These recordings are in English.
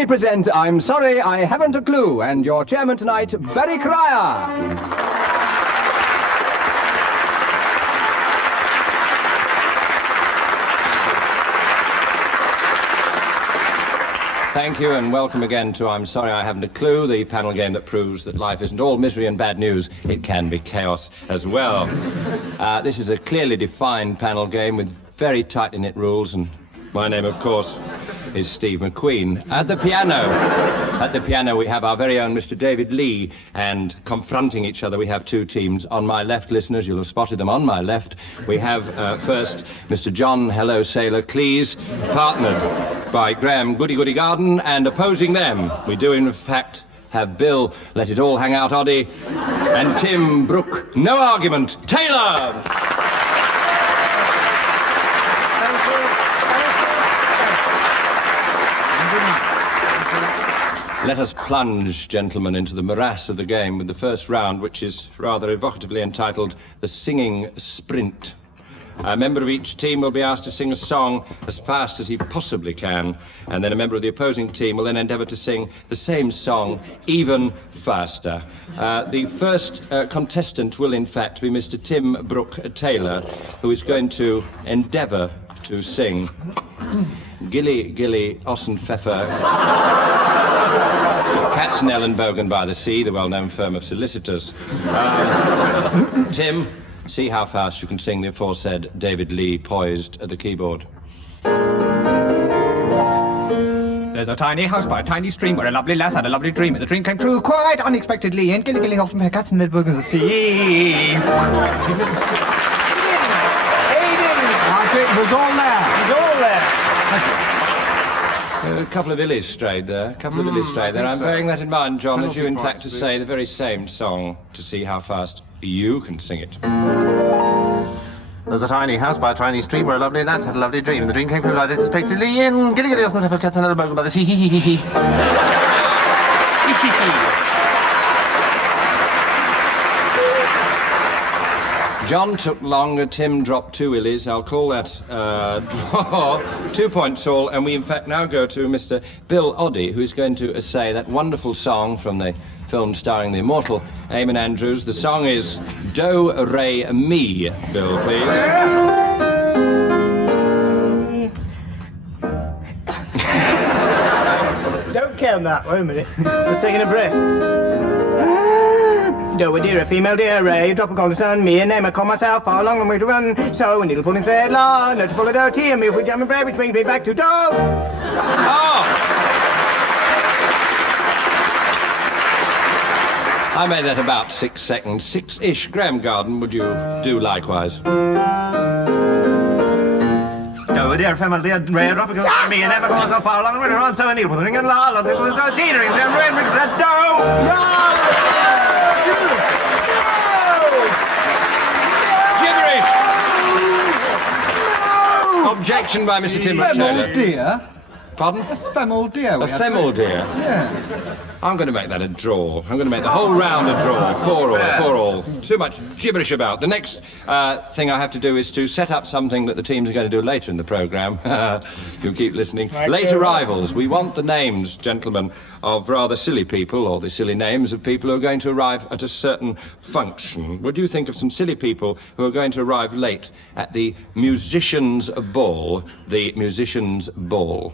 we present I'm Sorry I Haven't a Clue, and your chairman tonight, Barry Cryer. Thank you, and welcome again to I'm Sorry I Haven't a Clue, the panel game that proves that life isn't all misery and bad news, it can be chaos as well. This is a clearly defined panel game with very tightly knit rules, and my name, of course, is Steve McQueen. At the piano we have our very own Mr. David Lee, and confronting each other we have two teams. On my left, listeners, you'll have spotted them on my left. We have first Mr. John Hello Sailor Cleese, partnered by Graham Goody Goody Garden, and opposing them we do in fact have Bill Let It All Hang Out Oddie and Tim Brooke No Argument Taylor. Let us plunge, gentlemen, into the morass of the game with the first round, which is rather evocatively entitled The Singing Sprint. A member of each team will be asked to sing a song as fast as he possibly can, and then a member of the opposing team will then endeavour to sing the same song even faster. The first contestant will, in fact, be Mr. Tim Brooke-Taylor, who is going to endeavour to sing Gilly Gilly Ossenpfeffer Katzenell and Bogan by the Sea, the well-known firm of solicitors. Tim, see how fast you can sing the aforesaid David Lee poised at the keyboard. There's a tiny house by a tiny stream where a lovely lass had a lovely dream, and the dream came true quite unexpectedly, and Gilly Gilly Ossenpfeffer Katzenell and Bogan by the Sea. It was all there. It was all there. A couple of illies strayed there. I'm bearing that in mind, John, as you in fact to say the very same song to see how fast you can sing it. There's a tiny house by a tiny stream where a lovely lass had a lovely dream, and the dream came true unexpectedly, and Gilly Gilly Ossenpfeffer Katzenell and Bogan by the Sea. John took longer, Tim dropped two illies. I'll call that draw, 2 points all, and we in fact now go to Mr. Bill Oddie, who's going to essay that wonderful song from the film starring the immortal Eamon Andrews. The song is Do, Re, Mi. Bill, please. Don't count that, wait a minute. Just taking a breath. Do a dear, a female dear, a drop of gold sun, me a name, I call myself, far long way to run. So a needle pulling thread long, no to pull a dirty, and me with jam and bread, which brings me back to dough. Oh! I made that about 6 seconds, 6-ish. Graham Garden, would you do likewise? Do a dear, female dear, a drop of gold sun, me a name, I call myself, far long way to run. So a needle pulling and la, no to pull a dirty, and me with jam and bread, which brings me back to dough. Objection by Mr. Tim Brooke-Taylor. Dear. Pardon? A femal deer. A femal deer? Yeah. I'm going to make that a draw. I'm going to make the whole round a draw. 4 all. Too much gibberish about. The next thing I have to do is to set up something that the teams are going to do later in the programme. You'll keep listening. Late arrivals. We want the names, gentlemen, of rather silly people, or the silly names of people who are going to arrive at a certain function. Would you think of some silly people who are going to arrive late at the musicians' ball? The musicians' ball.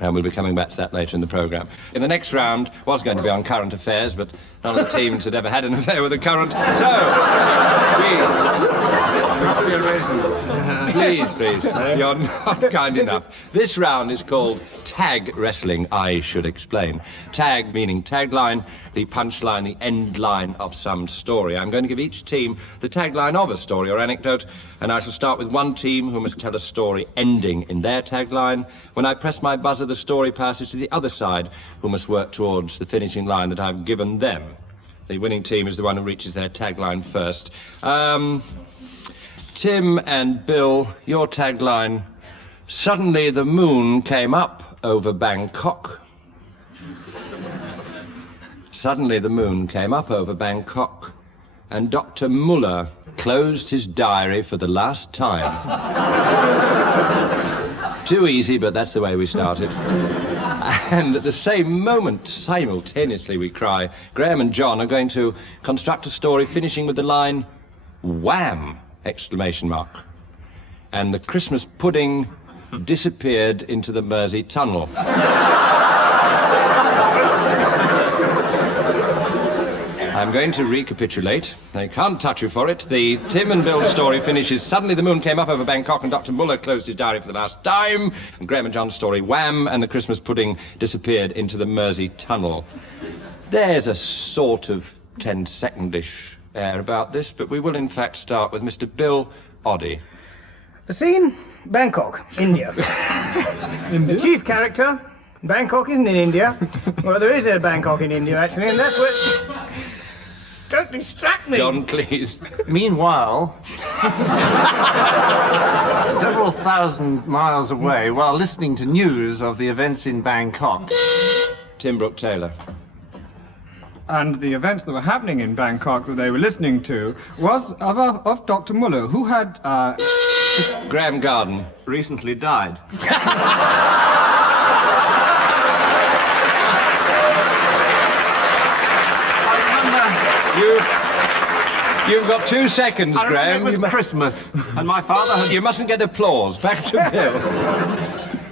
And we'll be coming back to that later in the programme. In the next round was going to be on current affairs, but none of the teams had ever had an affair with the current. So, please, you're not kind enough. This round is called tag wrestling, I should explain. Tag meaning tagline, the punchline, the end line of some story. I'm going to give each team the tagline of a story or anecdote, and I shall start with one team who must tell a story ending in their tagline. When I press my buzzer, the story passes to the other side, who must work towards the finishing line that I've given them. The winning team is the one who reaches their tagline first. Tim and Bill, your tagline: suddenly the moon came up over Bangkok. Suddenly the moon came up over Bangkok, and Dr. Muller closed his diary for the last time. Too easy, but that's the way we started. And at the same moment, simultaneously, we cry, Graham and John are going to construct a story finishing with the line, wham! Exclamation mark. And the Christmas pudding disappeared into the Mersey Tunnel. I'm going to recapitulate. They can't touch you for it. The Tim and Bill story finishes. Suddenly the moon came up over Bangkok and Dr. Muller closed his diary for the last time. And Graham and John's story, wham, and the Christmas pudding disappeared into the Mersey Tunnel. There's a sort of 10-second-ish air about this, but we will in fact start with Mr. Bill Oddie. The scene, Bangkok, India. The chief character, Bangkok isn't in India. Well, there is a Bangkok in India, actually, and that's where... Don't distract me. John, please. Meanwhile, several thousand miles away, while listening to news of the events in Bangkok. Tim Brooke-Taylor. And the events that were happening in Bangkok that they were listening to was of Dr. Muller, who had, Graham Garden. Recently died. You've got 2 seconds, I Graham. remember it was Christmas, and my father had... You mustn't get applause. Back to Bill.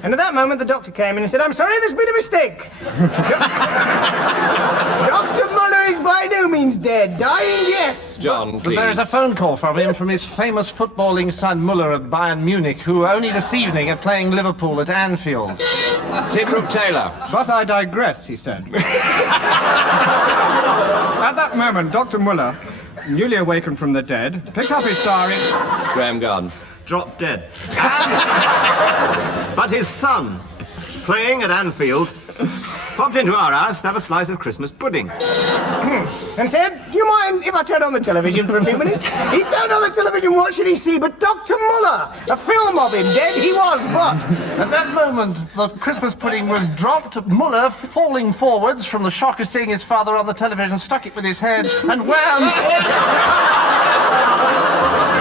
And at that moment, the doctor came in and said, I'm sorry, there's been a mistake. Dr. Muller is by no means dead. Dying, yes. John, But please. there is a phone call from him from his famous footballing son Muller of Bayern Munich, who only this evening are playing Liverpool at Anfield. Tim Brooke-Taylor. but I digress, he said. At that moment, Dr. Muller, newly awakened from the dead, picked up his diary. Graham Garden. Dropped dead. But his son, playing at Anfield, popped into our house to have a slice of Christmas pudding. And said, do you mind if I turn on the television for a few minutes? He turned on the television, what should he see but Dr. Muller? A film of him, dead he was, but... At that moment, the Christmas pudding was dropped. Muller, falling forwards from the shock of seeing his father on the television, struck it with his head, and wham!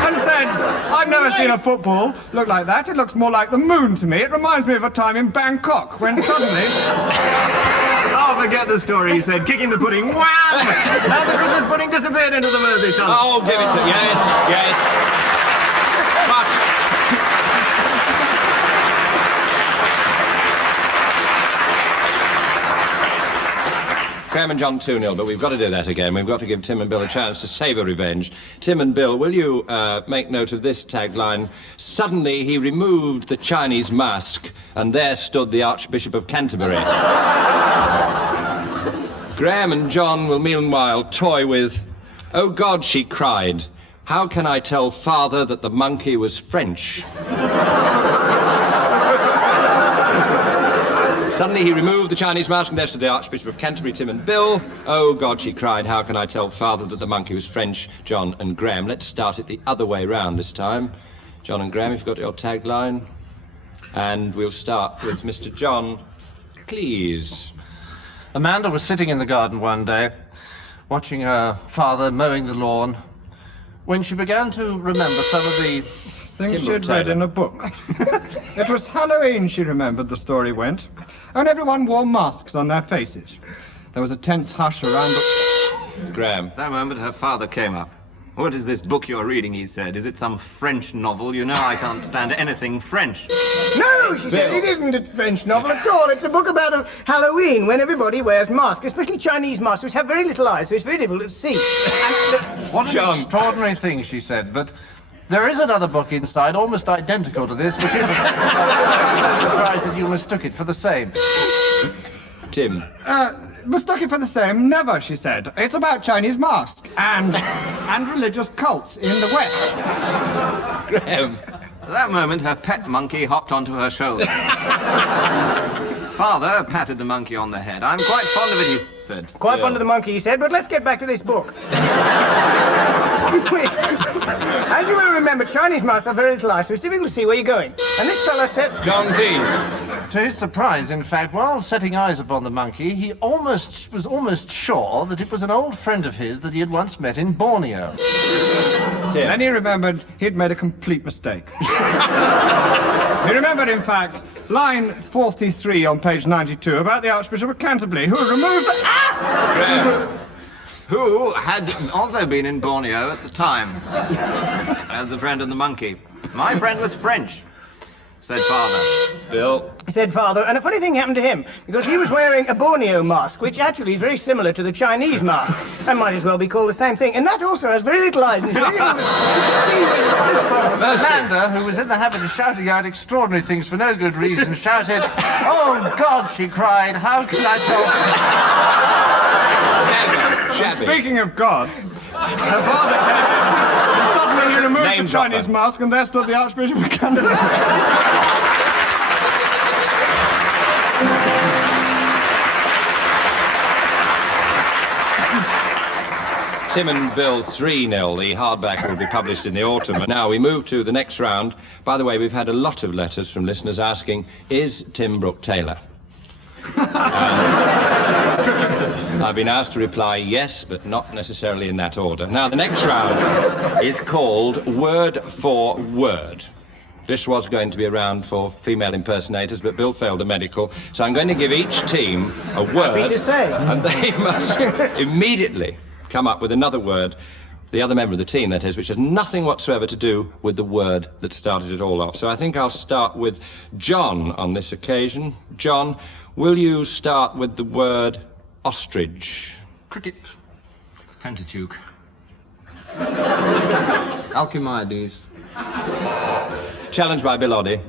And said, I've never seen a football look like that. It looks more like the moon to me. It reminds me of a time in Bangkok when suddenly... Oh, forget the story, he said, kicking the pudding, wham! And the Christmas pudding disappeared into the Mersey Tunnel. Oh, give it to... Yes, yes. But... Graham and John 2-0, but we've got to do that again. We've got to give Tim and Bill a chance to savour revenge. Tim and Bill, will you make note of this tagline? Suddenly he removed the Chinese mask, and there stood the Archbishop of Canterbury. Graham and John will meanwhile toy with, oh God, she cried, how can I tell father that the monkey was French? Suddenly he removed the Chinese mask and there stood the Archbishop of Canterbury, Tim and Bill. Oh God, she cried, how can I tell father that the monkey was French? John and Graham. Let's start it the other way round this time. John and Graham, if you've got your tagline. And we'll start with Mr. John, please. Amanda was sitting in the garden one day, watching her father mowing the lawn, when she began to remember some of the... things Tim she'd read Brooke-Taylor. in a book. It was Halloween, she remembered, the story went, and everyone wore masks on their faces. There was a tense hush around the... Graham. At that moment, her father came up. What is this book you're reading, he said. Is it some French novel? You know I can't stand anything French. No, she said, Bill. it isn't a French novel at all. It's a book about Halloween, when everybody wears masks, especially Chinese masks, which have very little eyes, so it's very difficult to see. And, What an John. extraordinary thing, she said, but there is another book inside, almost identical to this, which is... I'm surprised that you mistook it for the same. Tim. Mistook it for the same? Never, she said. It's about Chinese masks and religious cults in the West. Graham. At that moment, her pet monkey hopped onto her shoulder. Father patted the monkey on the head. I'm quite fond of it, he said. quite fond of the monkey, he said, but let's get back to this book. As you will remember, Chinese masks are very little ice, so it's difficult to see where you're going. And this fellow said... John Cleese. To his surprise, in fact, while setting eyes upon the monkey, he was almost sure that it was an old friend of his that he had once met in Borneo. Tim. Then he remembered he'd made a complete mistake. He remembered, in fact, line 43 on page 92 about the Archbishop of Canterbury, who removed... Who had also been in Borneo at the time, as the friend of the monkey. My friend was French, said father. Bill. Said father, and a funny thing happened to him, because he was wearing a Borneo mask, which actually is very similar to the Chinese mask, and might as well be called the same thing, and that also has very little eyes. Amanda, who was in the habit of shouting out extraordinary things for no good reason, shouted, "Oh, God," she cried, "how can I Shabby. Speaking of God, her father came in, and suddenly he removed Name the Chinese dropper. mask, and there stood the Archbishop of Canterbury. Tim and Bill 3-0. The hardback will be published in the autumn. Now we move to the next round. By the way, we've had a lot of letters from listeners asking, is Tim Brooke-Taylor? I've been asked to reply yes, but not necessarily in that order. Now, the next round is called Word for Word. This was going to be a round for female impersonators, but Bill failed a medical, so I'm going to give each team a word, Happy to say. and they must immediately come up with another word, the other member of the team, that is, which has nothing whatsoever to do with the word that started it all off. So I think I'll start with John on this occasion. John, will you start with the word ostrich? cricket?" Pentateuch. Alcibiades. Challenged by Bill Oddie.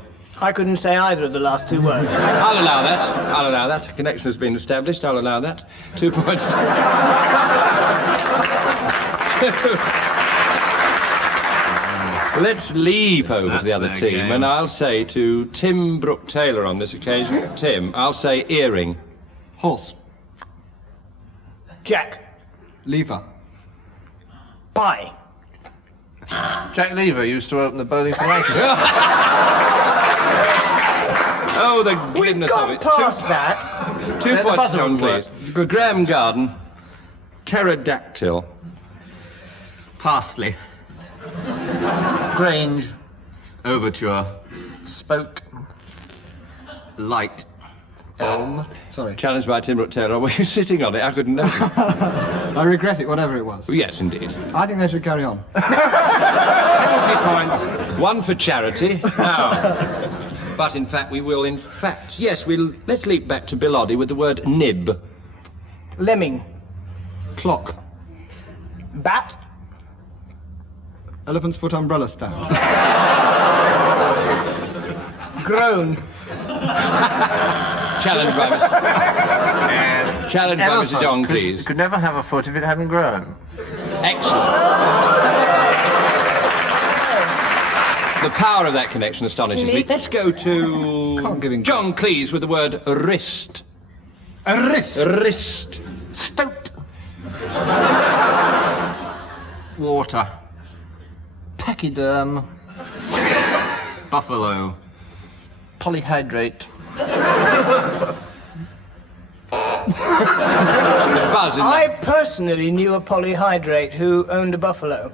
I couldn't say either of the last two words. I'll allow that. I'll allow that. A connection has been established. I'll allow that. 2 points. Let's leap over to the other their team, game. and I'll say to Tim Brooke-Taylor on this occasion. Tim, I'll say earring. Horse. Jack. Lever. Pie. Jack Lever used to open the bowling for Lancashire. Oh, the We've glibness of gone it. past that. 2 the points, buzzer John, wouldn't please. Good. Graham Garden. Pterodactyl. Parsley. Grange. Overture. Spoke. Light. Elm. Sorry. Challenged by Tim Brooke-Taylor. Were you sitting on it? I couldn't know. I regret it, whatever it was. Yes, indeed. I think they should carry on. Penalty points. One for charity. Now, but in fact, we will. In fact, yes, let's leap back to Bill Oddie with the word nib. Lemming. Clock. Bat. Elephant's foot umbrella stand. Groan. Challenged by Mr. John Cleese. Could never have a foot if it hadn't grown. Excellent. The power of that connection astonishes me. Let's go to Can't give him John Cleese with the word wrist. A wrist. Wrist. Stoked. Water. Pachyderm. Buffalo. Polyhydrate. Buzz in I that. personally knew a polyhydrate who owned a buffalo.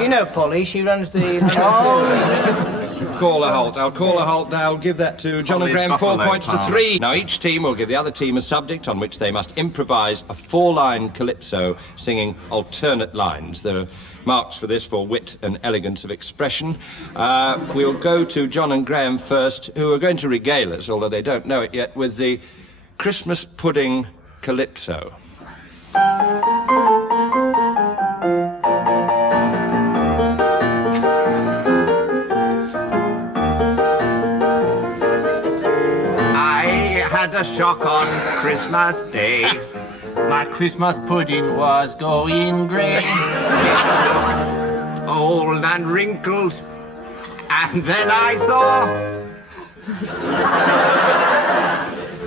You know Polly, she runs the... Call a halt. I'll call a halt. I'll give that to John and Polly's Graham. 4 Buffalo points to Farm. 3. Now, each team will give the other team a subject on which they must improvise a 4-line calypso singing alternate lines. There are marks for this for wit and elegance of expression. We'll go to John and Graham first, who are going to regale us, although they don't know it yet, with the Christmas pudding calypso. I had a shock on Christmas Day. My Christmas pudding was going grey. Old and wrinkled. And then I saw...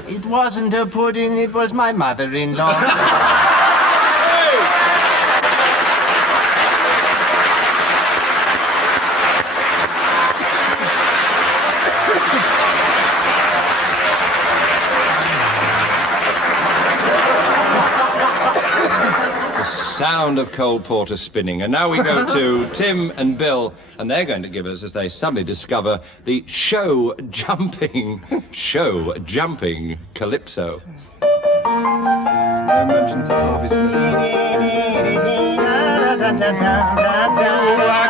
It wasn't a pudding, it was my mother-in-law. round of Cole Porter spinning. And now we go to Tim and Bill, and they're going to give us, as they suddenly discover, the show-jumping calypso. No mentions of Harvey's You are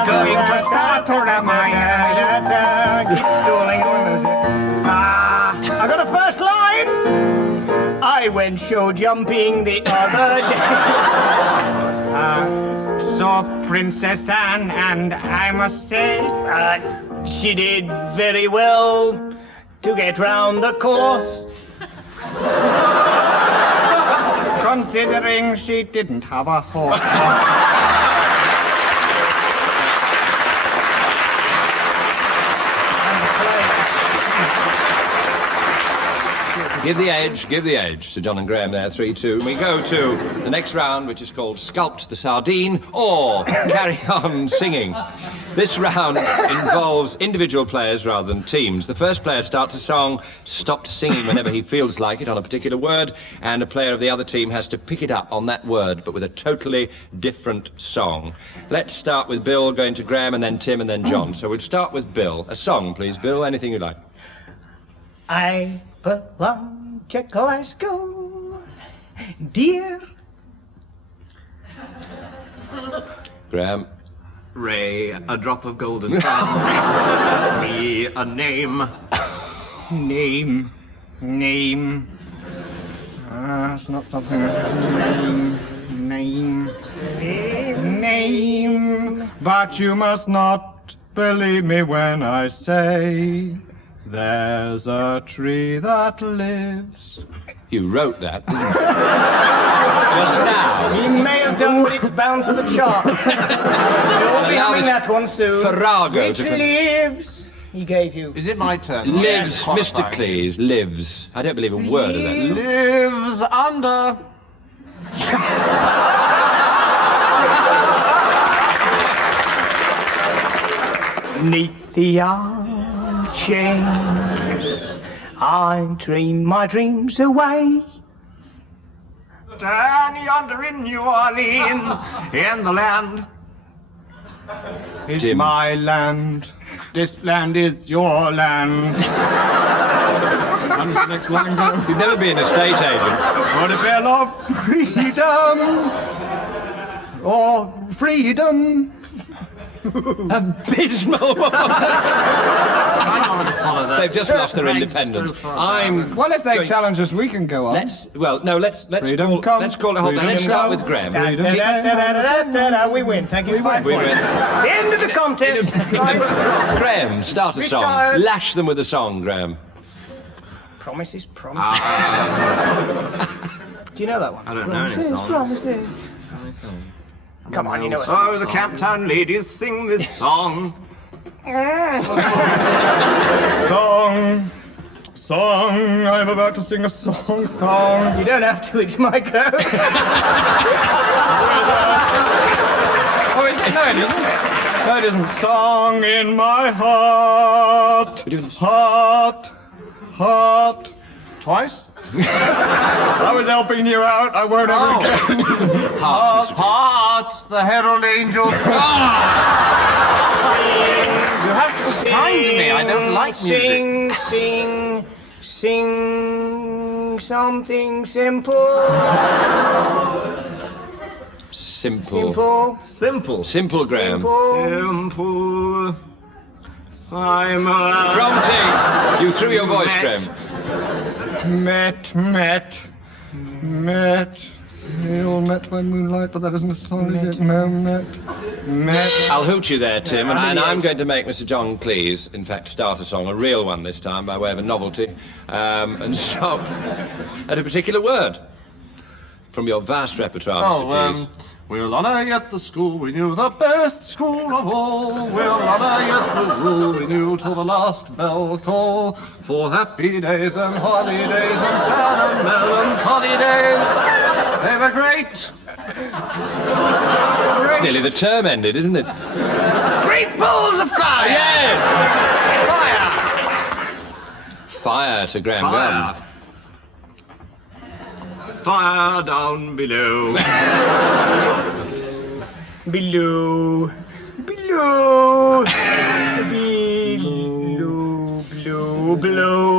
going to start to keep stalling. I got a first line. I went show jumping the other day. Saw Princess Anne, and I must say she did very well to get round the course. Considering she didn't have a horse. Give the edge. Sir John and Graham there, 3-2. We go to the next round, which is called Sculpt the Sardine, or Carry On Singing. This round involves individual players rather than teams. The first player starts a song, stops singing whenever he feels like it on a particular word, and a player of the other team has to pick it up on that word, but with a totally different song. Let's start with Bill, going to Graham, and then Tim, and then John. So we'll start with Bill. A song, please, Bill, anything you like. I belong to Glasgow, dear. Graham. Ray, a drop of golden sun. Me, a name. Name. It's not something. Name. But you must not believe me when I say there's a tree that lives. You wrote that, didn't you? Just now. He may have done, but it's bound for the chart. You'll be having that one soon. Farrago Which to lives, he gave you. Is it my turn? Lives, Yes, Mr. qualifying. Cleese, lives. I don't believe a word of that. Lives under. Neath the arches, I dream my dreams away. Down yonder in New Orleans, in the land. It's Jim. my land. This land is your land. And the next line goes. You'd never be an estate agent. For the bell of freedom. Or freedom. Abysmal. I don't want to follow that. They've just lost their independence. I'm. Well, if they going- challenge us, we can go on. Let's Freedom call, come, let's call it. Hold on. freedom Let's start go. with Graham. We win. Thank you. 5 We points. win. The end of the contest. Graham, start a song. Retired. Lash them with a song, Graham. Promises. Do you know that one? I don't know any songs. Come on, you know it. Oh, the Camptown ladies sing this song. Song. I'm about to sing a song. You don't have to, it's my go. Oh, is it? No, it isn't. No, it isn't. Song in my heart. Heart. Twice? I was helping you out. I won't ever again. Hearts, the herald angels. You have to be kind to me. I don't like music. Sing something simple. Simple, Graham. Simple. Simon. Prompting. You threw your voice, Graham. Met. We all met by moonlight, but that isn't a song, is it? No, met. I'll hoot you there, Tim, and I'm going to make Mr. John Cleese, in fact, start a song, a real one this time, by way of a novelty, and stop at a particular word from your vast repertoire, Mr. Cleese. We'll honour yet the school we knew, the best school of all. We'll honour yet the rule we knew till the last bell call. For happy days and holidays and sad and melancholy days, they were great. Nearly the term ended, isn't it? Great balls of fire! Yes! Fire! Fire to Graham Gunn. Fire down below. below, below,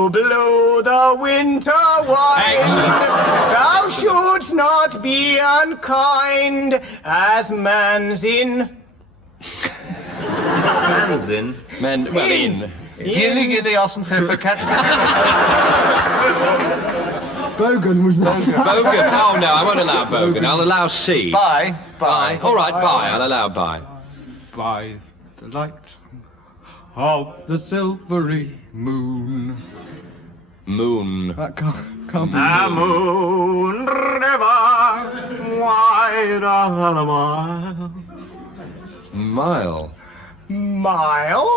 below the winter wine. Thou shouldst not be unkind as man's in. Man's in. Men, well, in. Gilly, gilly, oss and pepper cats. Bogan was that. Bogan. Oh, no, I won't allow Bogan. I'll allow C. Bye. Bye. All right, bye. I'll allow bye. By the light of the silvery moon. Moon. That can't be. A moon river wider than a mile. Mile. Mile?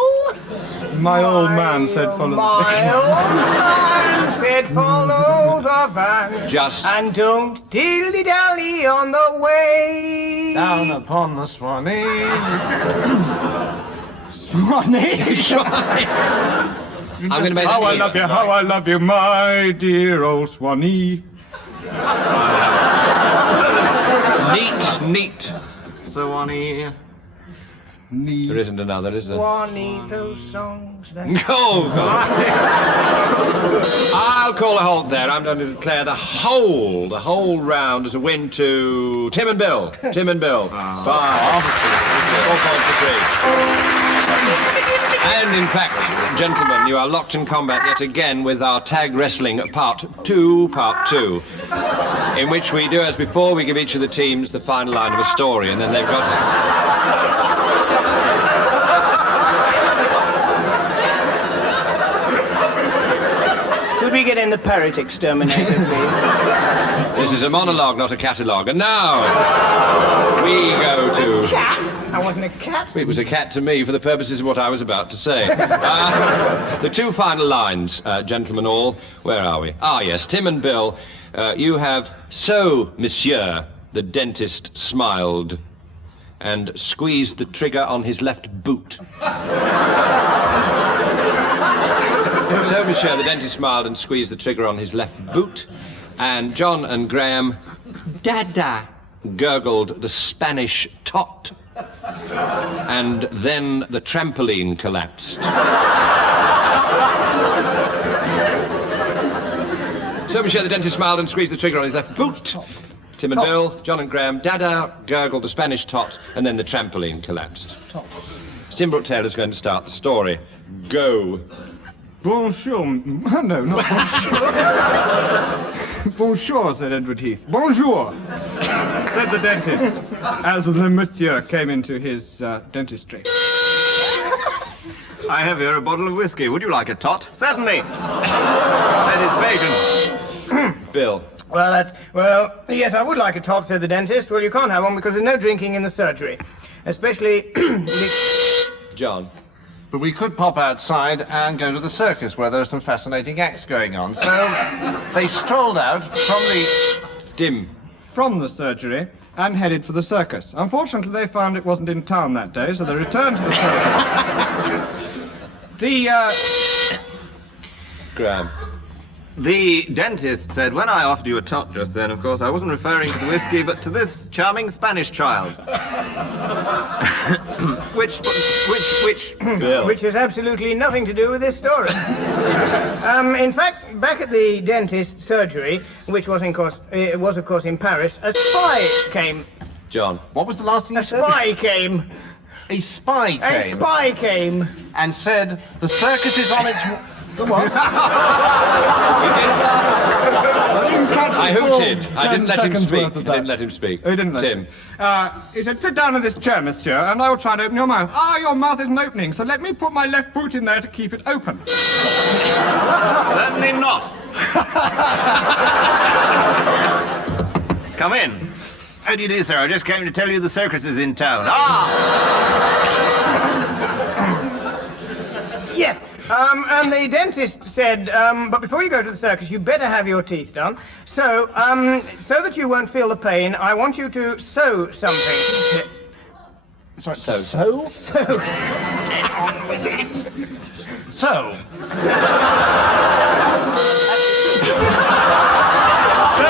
My old man said follow. My old man said follow the van. Just. And don't dilly-dally on the way. Down upon the Swanee. I'm going to make How I it love you, how I love you, my dear old Swanee. Neat. Swanee. There isn't another, is there? Swanee, those songs that... Oh, God. I'll call a halt there. I'm going to declare the whole round as a win to Tim and Bill. Tim and Bill. 5. 4 points to 3. And in fact, gentlemen, you are locked in combat yet again with our tag wrestling part 2, in which we do as before, we give each of the teams the final line of a story, and then they've got Could we get in the parrot exterminator, please? This is a monologue, not a catalogue. And now we go to... Cat? I wasn't a cat. It was a cat to me for the purposes of what I was about to say. The 2 final lines, gentlemen all. Where are we? Ah, yes, Tim and Bill. You have, "So, monsieur," the dentist smiled and squeezed the trigger on his left boot. So, monsieur, the dentist smiled and squeezed the trigger on his left boot. And John and Graham, "Dada," gurgled the Spanish tot. And then the trampoline collapsed. So, monsieur, the dentist smiled and squeezed the trigger on his left boot. Tim and Bill, John and Graham, "Dada," gurgled the Spanish tot, and then the trampoline collapsed. Tim Brooke-Taylor's going to start the story. Go. Bonjour. No, not bonjour. Bonjour, said Edward Heath. Bonjour, said the dentist, as the monsieur came into his dentistry. I have here a bottle of whiskey. Would you like a tot? Certainly. Said his patient. Bill. Well, yes, I would like a tot, said the dentist. Well, you can't have one because there's no drinking in the surgery. Especially... John. But we could pop outside and go to the circus where there are some fascinating acts going on. So they strolled out from the... Dim. From the surgery and headed for the circus. Unfortunately, they found it wasn't in town that day, so they returned to the circus. Graham. The dentist said, when I offered you a tot just then, of course, I wasn't referring to the whiskey, but to this charming Spanish child. Which Bill. Which has absolutely nothing to do with this story. In fact, back at the dentist's surgery, which was, of course, in Paris, a spy came. John. What was the last thing you A said? spy came. A spy A came spy came. and said, "The circus is on its..." The what? I hooted. I didn't let him speak. Worth of I that. didn't let him speak. Oh, he didn't let Tim. him. He said, "Sit down in this chair, monsieur, and I will try and open your mouth." "Ah, your mouth isn't opening, so let me put my left boot in there to keep it open." Certainly not. Come in. How do you do, sir? I just came to tell you the circus is in town. Ah! Yes. And the dentist said, but before you go to the circus, you better have your teeth done. So that you won't feel the pain, I want you to sew something. Sorry, So. Sew? Get on with this. So, So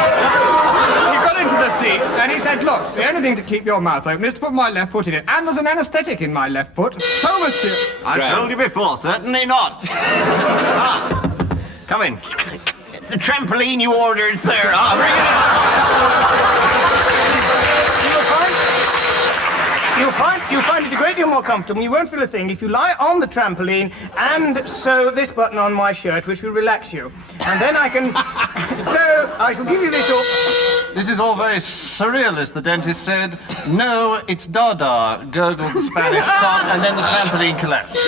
he got into the seat and he said, said, look, the only thing to keep your mouth open is to put my left foot in it. And there's an anaesthetic in my left foot. So much... I Graham. told you before, certainly not. Ah, come in. It's the trampoline you ordered, sir. I'll bring it You'll find it a great deal more comfortable. You won't feel a thing if you lie on the trampoline and sew this button on my shirt, which will relax you. And then I can... So, I shall give you this... This is all very surrealist, the dentist said. No, it's Dada, gurgled the Spanish top, and then the trampoline collapsed.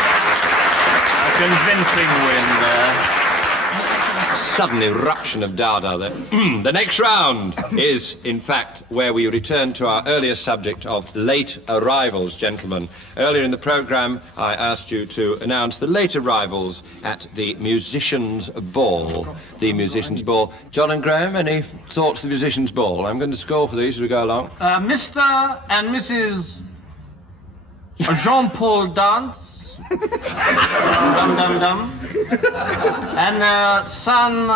A convincing win there. Sudden eruption of Dada there. The next round is, in fact, where we return to our earlier subject of late arrivals, gentlemen. Earlier in the programme, I asked you to announce the late arrivals at the Musicians' Ball. The Musicians' Ball. John and Graham, any thoughts of the Musicians' Ball? I'm going to score for these as we go along. Mr. and Mrs. Jean-Paul Dance. Dum dum dum. And their son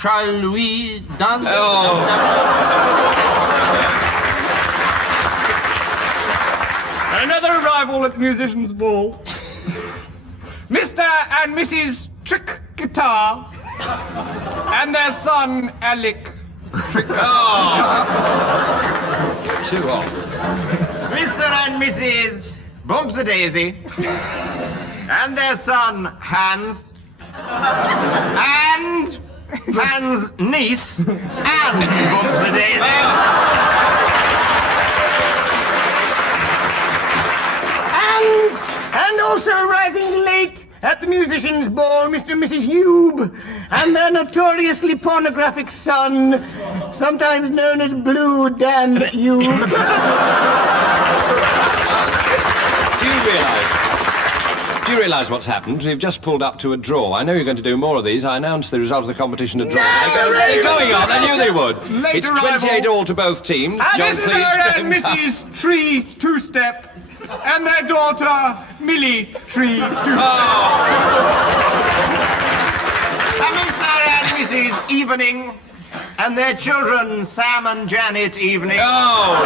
Charles-Louis Dance. Oh. Another arrival at the Musicians' Ball. Mr. and Mrs. Trick Guitar. And their son, Alec. Too off. Mr. and Mrs. Bumps-a-Daisy and their son, Hans, and Hans' niece, and Bumps-a-Daisy. And also arriving late at the Musicians' Ball, Mr. and Mrs. Hube, and their notoriously pornographic son, sometimes known as Blue Dan Hube. Do you realise what's happened? We've just pulled up to a draw. I know you're going to do more of these. I announced the result of the competition a draw. They're going on. I knew they would. Late It's arrival. 28 all to both teams. And John, Mr. please. and Mrs. Tree Two-Step and their daughter, Millie Tree Two-Step. And Mr. and Mrs. Evening and their children, Sam and Janet Evening. Who are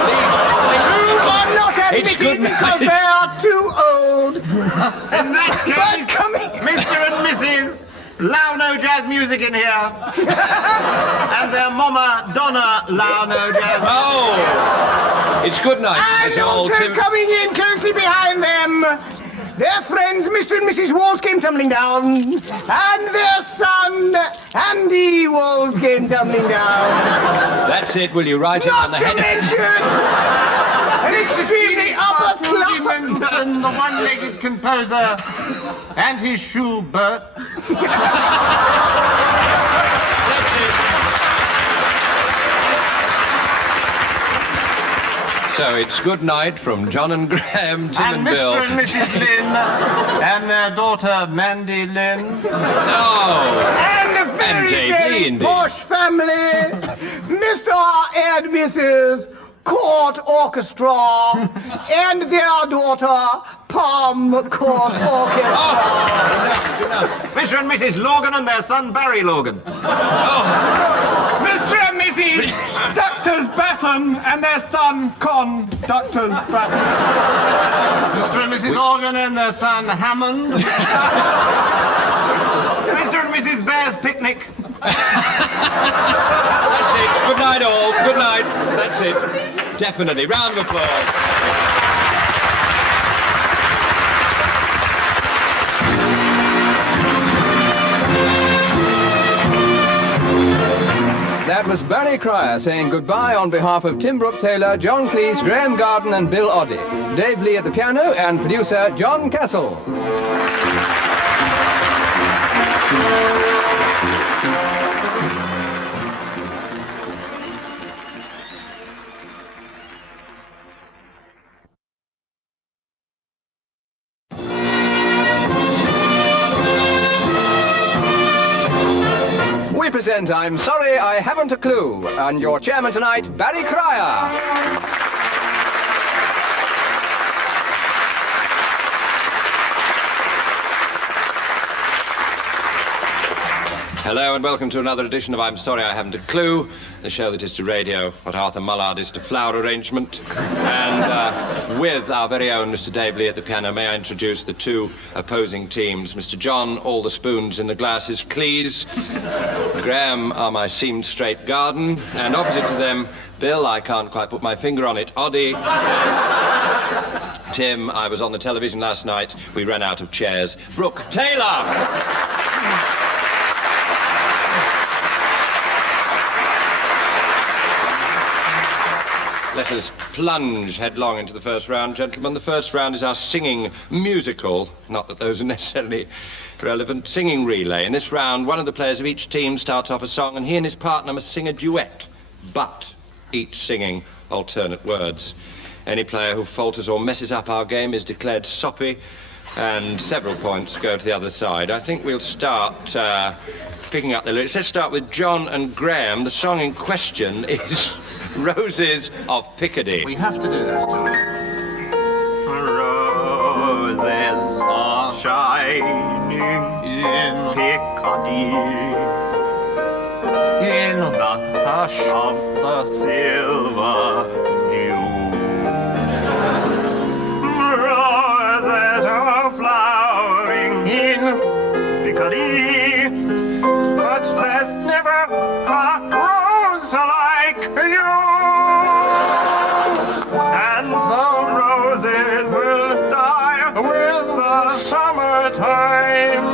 not It's good admitted because night. they are too old. In that case, Mr. and Mrs. Launo Jazz Music in here. And their mama, Donna Launo Jazz. Oh! It's good night. And It's all also Tim. coming in closely behind them, their friends, Mr. and Mrs. Walls, came tumbling down, and their son, Andy Walls, came tumbling down. That's it. Will you write it on Not the to head? mention an extremely upper class. And the one-legged composer and his Schubert. So it's good night from John and Graham, Tim and And Bill. Mr. and Mrs. Lynn and their daughter Mandy Lynn. Oh! And a And very, JP very indeed. posh family, Mr. and Mrs. Court Orchestra, and their daughter, Palm Court Orchestra. Mr. and Mrs. Logan and their son, Barry Logan. Mr. and Mrs. Doctors Batten and their son, Doctors Batten. Mr. and Mrs. Organ and their son Hammond. Mr. and Mrs. Bear's Picnic. That's it. Good night, all. Good night. That's it. Definitely. Round of applause. That was Barry Cryer saying goodbye on behalf of Tim Brooke-Taylor, John Cleese, Graham Garden and Bill Oddie. Dave Lee at the piano and producer John Castle. We present I'm Sorry I Haven't a Clue, and your chairman tonight, Barry Cryer. Hello and welcome to another edition of I'm Sorry I Haven't a Clue, the show that is to radio what Arthur Mullard is to flower arrangement. And with our very own Mr. Dave Lee at the piano, may I introduce the two opposing teams. Mr. John, all the spoons in the glasses, please. Graham are my seamed straight garden. And opposite to them, Bill, I can't quite put my finger on it, Oddie. Tim, I was on the television last night. We ran out of chairs. Brooke-Taylor! Let us plunge headlong into the first round, gentlemen. The first round is our singing musical. Not that those are necessarily relevant. Singing relay. In this round, one of the players of each team starts off a song, and he and his partner must sing a duet, but each singing alternate words. Any player who falters or messes up our game is declared soppy, and several points go to the other side. I think we'll start picking up the lyrics. Let's start with John and Graham. The song in question is Roses of Picardy. We have to do this, don't we? Roses are shining in Picardy, In the hush of the silver dew. Roses are flowering in Picardy, but there's never a rose like you. And the roses will die with the summertime,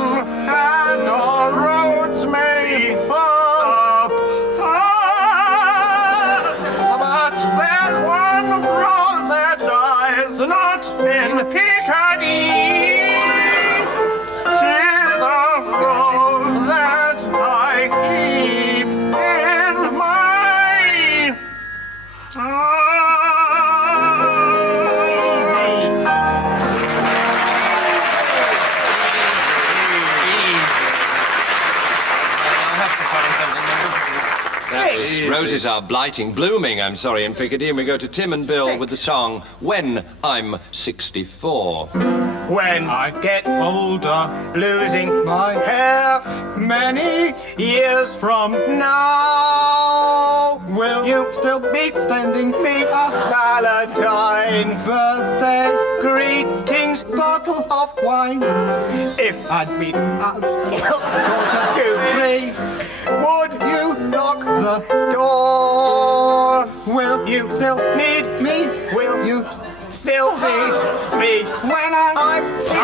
and our roads may fall apart. But there's one rose that dies not in Picardy. 'Tis the rose that I keep in my heart. That was Roses Are Blighting, Blooming, I'm sorry, in Picardy. And we go to Tim and Bill with the song When I'm 64. When I get Older, losing my hair many years from now, will you still be standing me a Valentine birthday greetings bottle of wine. if I'd be out till Quarter to 3, would you lock the door? will You still need me? will You still need me when I'm 60.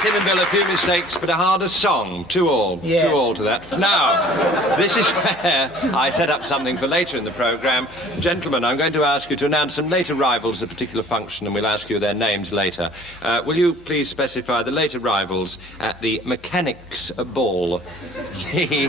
Tim and Bill, a few mistakes, but a harder song. 2-all. Yes. 2-all to that. Now, this is where I set up something for later in the programme. Gentlemen, I'm going to ask you to announce some later rivals of a particular function, and we'll ask you their names later. Will you please specify the later rivals at the Mechanics Ball? The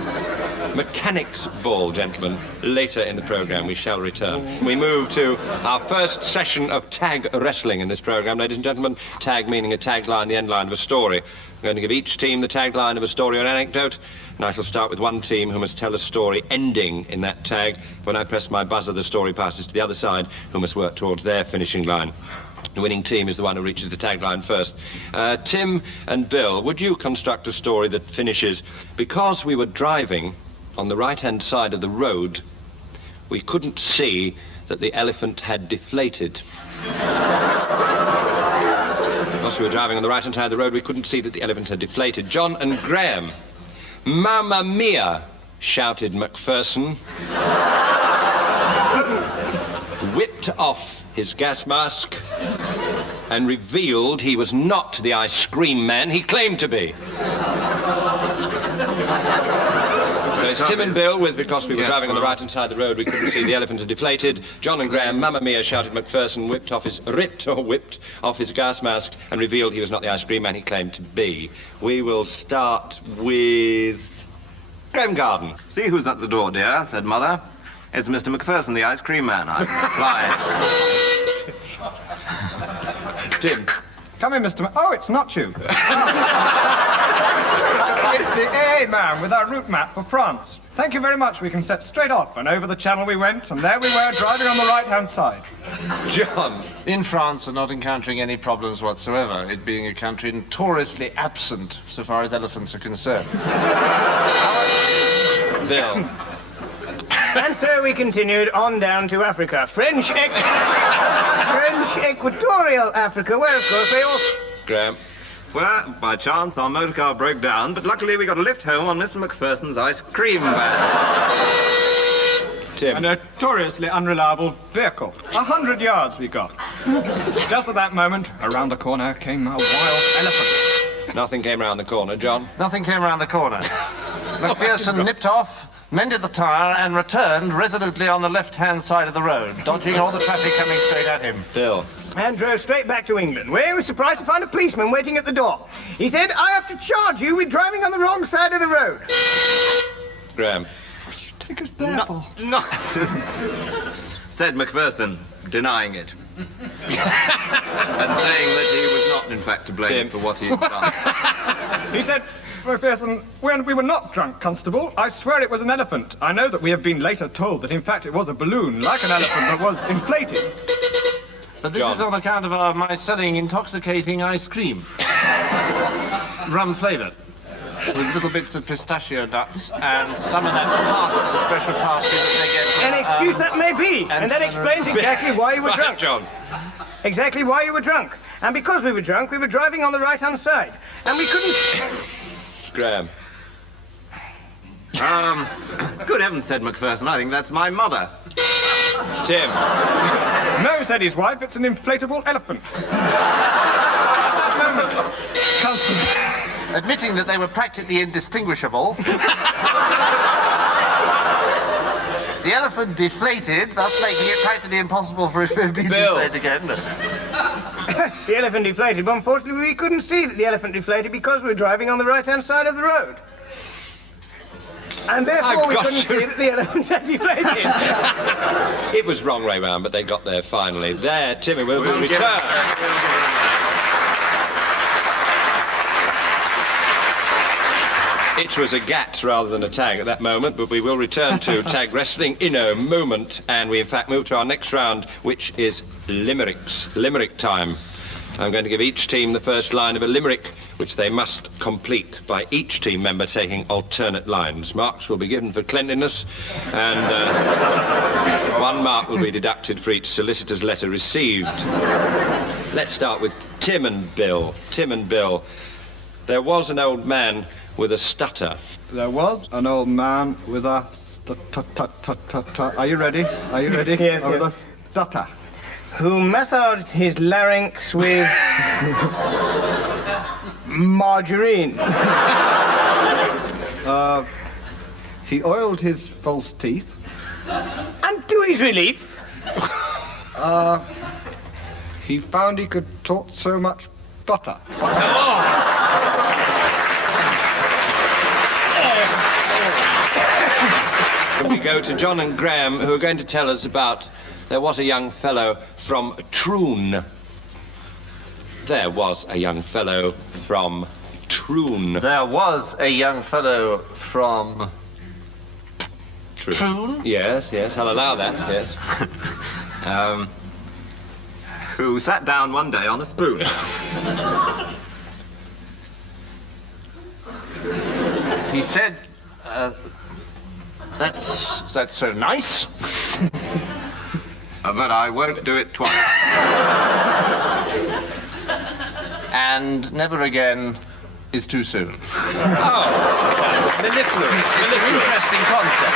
Mechanics Ball, gentlemen. Later in the programme, we shall return. We move to our first session of tag wrestling in this programme, ladies and gentlemen. Tag meaning a tagline, the end line of a story. I'm going to give each team the tagline of a story or an anecdote, and I shall start with one team who must tell a story ending in that tag. When I press my buzzer, the story passes to the other side, who must work towards their finishing line. The winning team is the one who reaches the tagline first. Tim and Bill, would you construct a story that finishes, because we were driving on the right-hand side of the road, we couldn't see that the elephant had deflated. Whilst we were driving on the right-hand side of the road, we couldn't see that the elephant had deflated. John and Graham. Mamma mia, shouted Macpherson. Whipped off his gas mask and revealed he was not the ice cream man he claimed to be. So it's Tim and Bill with because we were driving on the right-hand side of the road, we couldn't see the elephant had deflated. John and Graham, Mamma mia, shouted Macpherson, whipped off his gas mask and revealed he was not the ice cream man he claimed to be. We will start with Graham Garden. See who's at the door, dear, said Mother. It's Mr. Macpherson, the ice cream man. I'm flying. Tim. Come in, Mr. Oh, it's not you. It's the AA man with our route map for France. Thank you very much. We can set straight off, and over the channel we went, and there we were, driving on the right-hand side. John. In France, we're not encountering any problems whatsoever, it being a country notoriously absent so far as elephants are concerned. Bill. And so we continued on down to Africa. French equatorial Africa, where of course they all... Graham. Well, by chance, our motor car broke down, but luckily we got a lift home on Mr. McPherson's ice cream van. Tim. A notoriously unreliable vehicle. 100 yards we got. Just at that moment, around the corner came a wild elephant. Nothing came round the corner, John. Nothing came around the corner. McPherson nipped off, mended the tyre, and returned resolutely on the left-hand side of the road, dodging all the traffic coming straight at him. Bill. And drove straight back to England, where he was surprised to find a policeman waiting at the door. He said, "I have to charge you with driving on the wrong side of the road." Graham. Take us there for? Nonsense, said McPherson, denying it. And saying that he was not, in fact, to blame for what he had done. He said, "McPherson, when we were not drunk, Constable, I swear it was an elephant. I know that we have been later told that, in fact, it was a balloon, like an elephant, that was inflated." But this John. is on account of my selling intoxicating ice cream. Rum flavoured. With little bits of pistachio nuts and some of that pasta, the special pasta that they get from, An excuse that may be, and that explains exactly why you were drunk. John. Exactly why you were drunk. And because we were drunk, we were driving on the right-hand side. And we couldn't... Graham. Good heavens, said McPherson, I think that's my mother. Tim. "No," said his wife, "it's an inflatable elephant." At that moment, Constable... admitting that they were practically indistinguishable. The elephant deflated, thus making it practically impossible for it to be Bill. deflated again. The elephant deflated, but unfortunately we couldn't see that the elephant deflated because we were driving on the right-hand side of the road. And therefore we couldn't see that the elephant had deflated. It was wrong way round, but they got there finally. There, Timmy, we'll return. It was a gat rather than a tag at that moment, but we will return to tag wrestling in a moment, and we in fact move to our next round, which is limericks. Limerick time. I'm going to give each team the first line of a limerick, which they must complete by each team member taking alternate lines. Marks will be given for cleanliness, and 1 mark will be deducted for each solicitor's letter received. Let's start with Tim and Bill. Tim and Bill. There was an old man with a stutter. There was an old man with a stutter. Are you ready? Are you ready? Yes, With yes. a stutter. Who massaged his larynx with... margarine. He oiled his false teeth. And to his relief... He found he could talk so much butter. We go to John and Graham, who are going to tell us about there was a young fellow from Troon. There was a young fellow from Troon. There was a young fellow from Troon? Yes, yes, I'll allow that, yes. Who sat down one day on a spoon. He said, that's so nice. But I won't do it twice. And never again is too soon. Mellifluous. Interesting concept.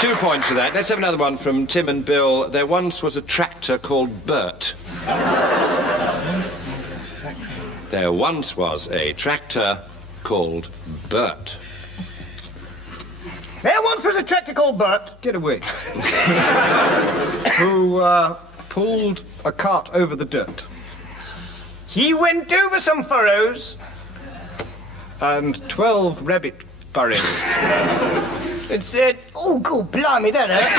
2 points for that. Let's have another one from Tim and Bill. There once was a tractor called Bert. There once was a tractor called Bert. There once was a tractor called Bert. Get away. Who pulled a cart over the dirt. He went over some furrows. And 12 rabbit burrows. And said, "Oh, God, blimey, that hurt."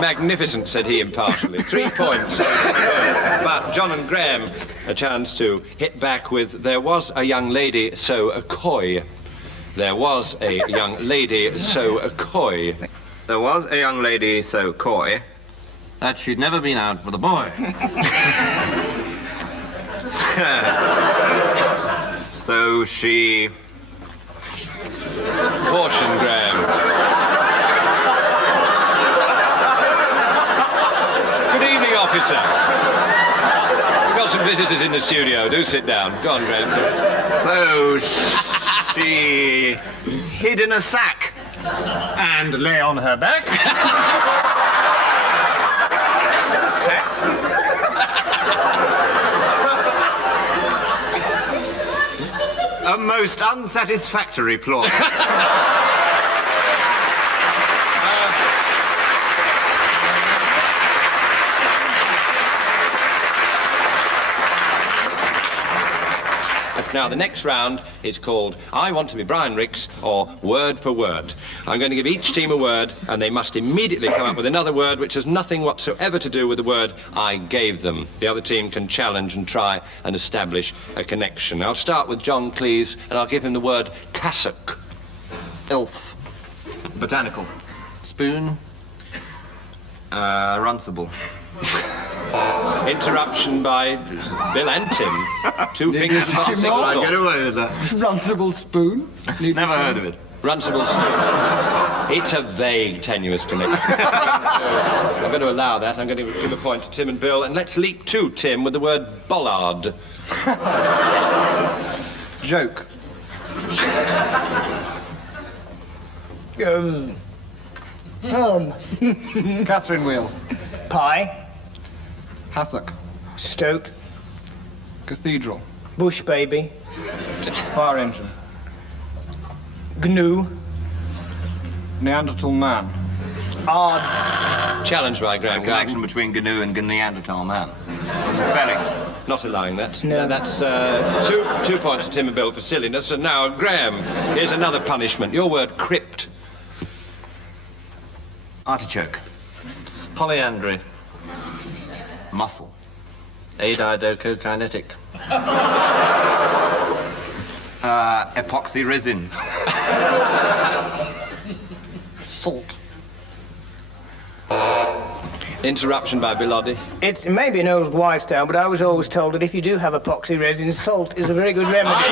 Magnificent, said he impartially. 3 points. But John and Graham, a chance to hit back with, there was a young lady so coy. There was a young lady so coy. There was a young lady so coy That she'd never been out with a boy. so she... Caution, Graham. Good evening, officer. We've got some visitors in the studio. Do sit down. Go on, Graham. So she hid in a sack And lay on her back. a most unsatisfactory plot. Now, the next round is called I Want to Be Brian Ricks, or Word for Word. I'm going to give each team a word, and they must immediately come up with another word which has nothing whatsoever to do with the word I gave them. The other team can challenge and try and establish a connection. I'll start with John Cleese, and I'll give him the word cassock. Elf. Botanical. Spoon. Runcible. Interruption by Bill and Tim. 2 fingers past single I thought. get away with that. Runcible spoon. Never heard of it. Runcible spoon. It's a vague, tenuous connection. I'm going to allow that. I'm going to give a point to Tim and Bill. And let's leap to Tim with the word bollard. Joke. Catherine wheel. Pie. Hassock. Stoat. Cathedral. Bush baby. Fire engine. Gnu. Neanderthal man. Odd. Challenged by Graham Connection Garden. between GNU and Neanderthal man. The spelling. Not allowing that. No. That's 2 points to Tim and Bill for silliness. And now, Graham, here's another punishment. Your word crypt. Artichoke. Polyandry. Muscle. Adidocokinetic. Epoxy resin. Salt. Interruption by Bill. It's maybe an old wives' tale, but I was always told that if you do have epoxy resin, salt is a very good remedy.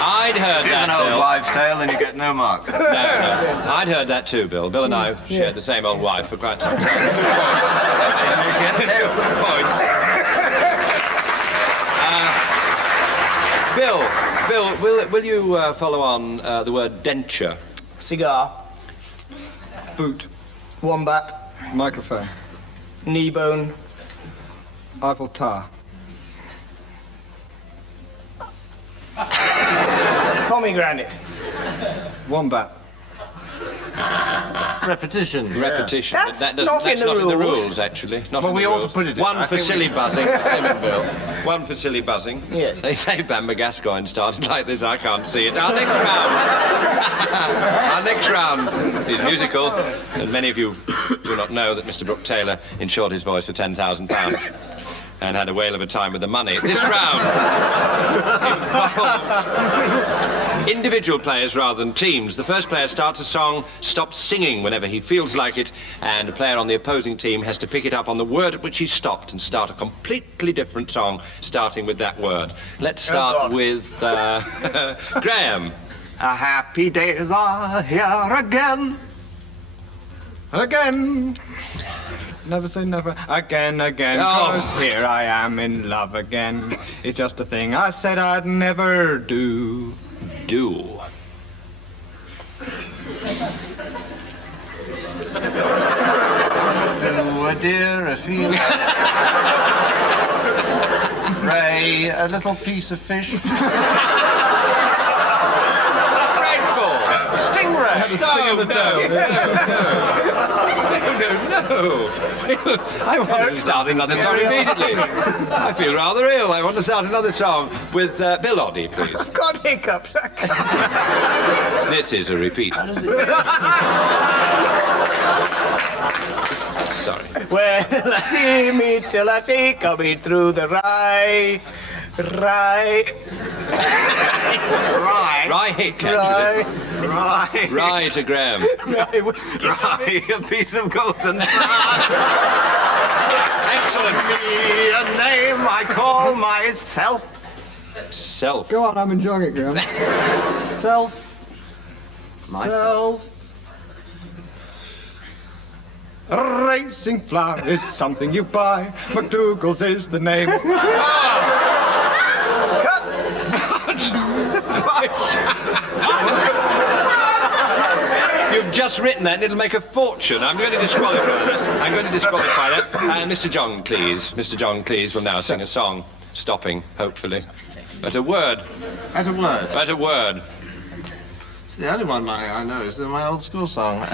I'd heard It is that, an old Bill. wives' tale and you get no marks. No. I'd heard that too, Bill. Bill and I shared the same old wife for quite some time. Bill, will you follow on the word denture? Cigar. Boot. Wombat. Microphone. Knee bone. Eiffel Tower. Pomegranate. Wombat. Repetition. Repetition. That's That doesn't- not in that's the not in the rules. rules, actually. Not Well, in we the ought to rules. put it in. One I for think silly we- buzzing for Tim and Bill. One for silly buzzing. Yes. They say Bamber Gascoigne started like this. I can't see it. Our next round. Our next round is musical. And many of you do not know that Mr. Brooke-Taylor insured his voice for £10,000 and had a whale of a time with the money. This round involves individual players rather than teams. The first player starts a song, stops singing whenever he feels like it, and a player on the opposing team has to pick it up on the word at which he stopped and start a completely different song, starting with that word. Let's start with Graham. Happy days are here again. Again. Never say never. Again, again. Oh. 'Cause here I am in love again. It's just a thing I said I'd never do. Do. Oh dear, a field. Ray, a little piece of fish. Dreadful. Stingray. in the tale. No. I want to start another song immediately. I feel rather ill. I want to start another song with Bill Oddie, please. I've got hiccups. This is a repeat. Sorry. When I see me till I see coming through the rye. Rye, Rye to Graham. Rye whiskey. Rye, a piece of golden Excellent. me a name I call myself. Self. Go on, I'm enjoying it, Graham. Self. Myself. A racing flower is something you buy. McDougal's is the name. You've just written that and it'll make a fortune. I'm going to disqualify that. Mr. John Cleese. Mr. John Cleese will now sing a song, stopping, hopefully. But a word. At a word. But a word. The only one I know is my old school song.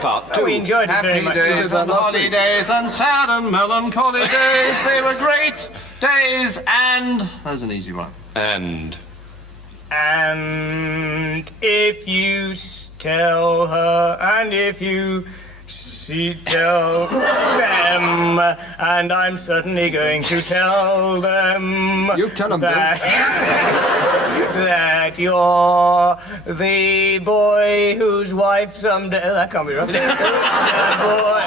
Part two. We enjoyed it very much. Days and holidays and sad and melancholy days. They were great days and... That's an easy one. And if you tell her, and if you tell them, and I'm certainly going to tell them. You tell them, that you're the boy whose wife someday. That can't be right.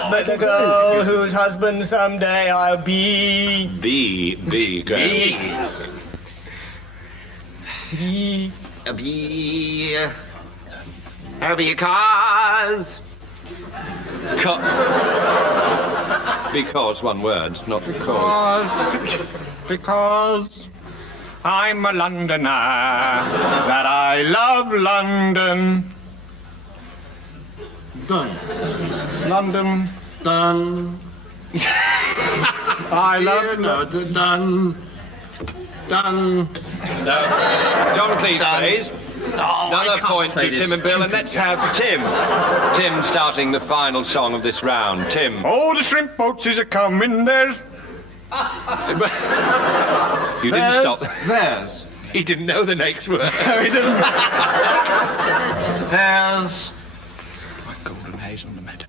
But the girl whose husband someday I'll be. Graham. I'll be a cause. Because one word, not because. Because I'm a Londoner, that I love London. Done. London, Done. I love No, done. Done. John Cleese, please. Oh, Another point to Tim and Bill, and let's have Tim. Tim starting the final song of this round. Tim. Oh, the shrimp boats is a-coming, there's... You didn't stop. There's. He didn't know the next word. There's... Golden haze on the meadow.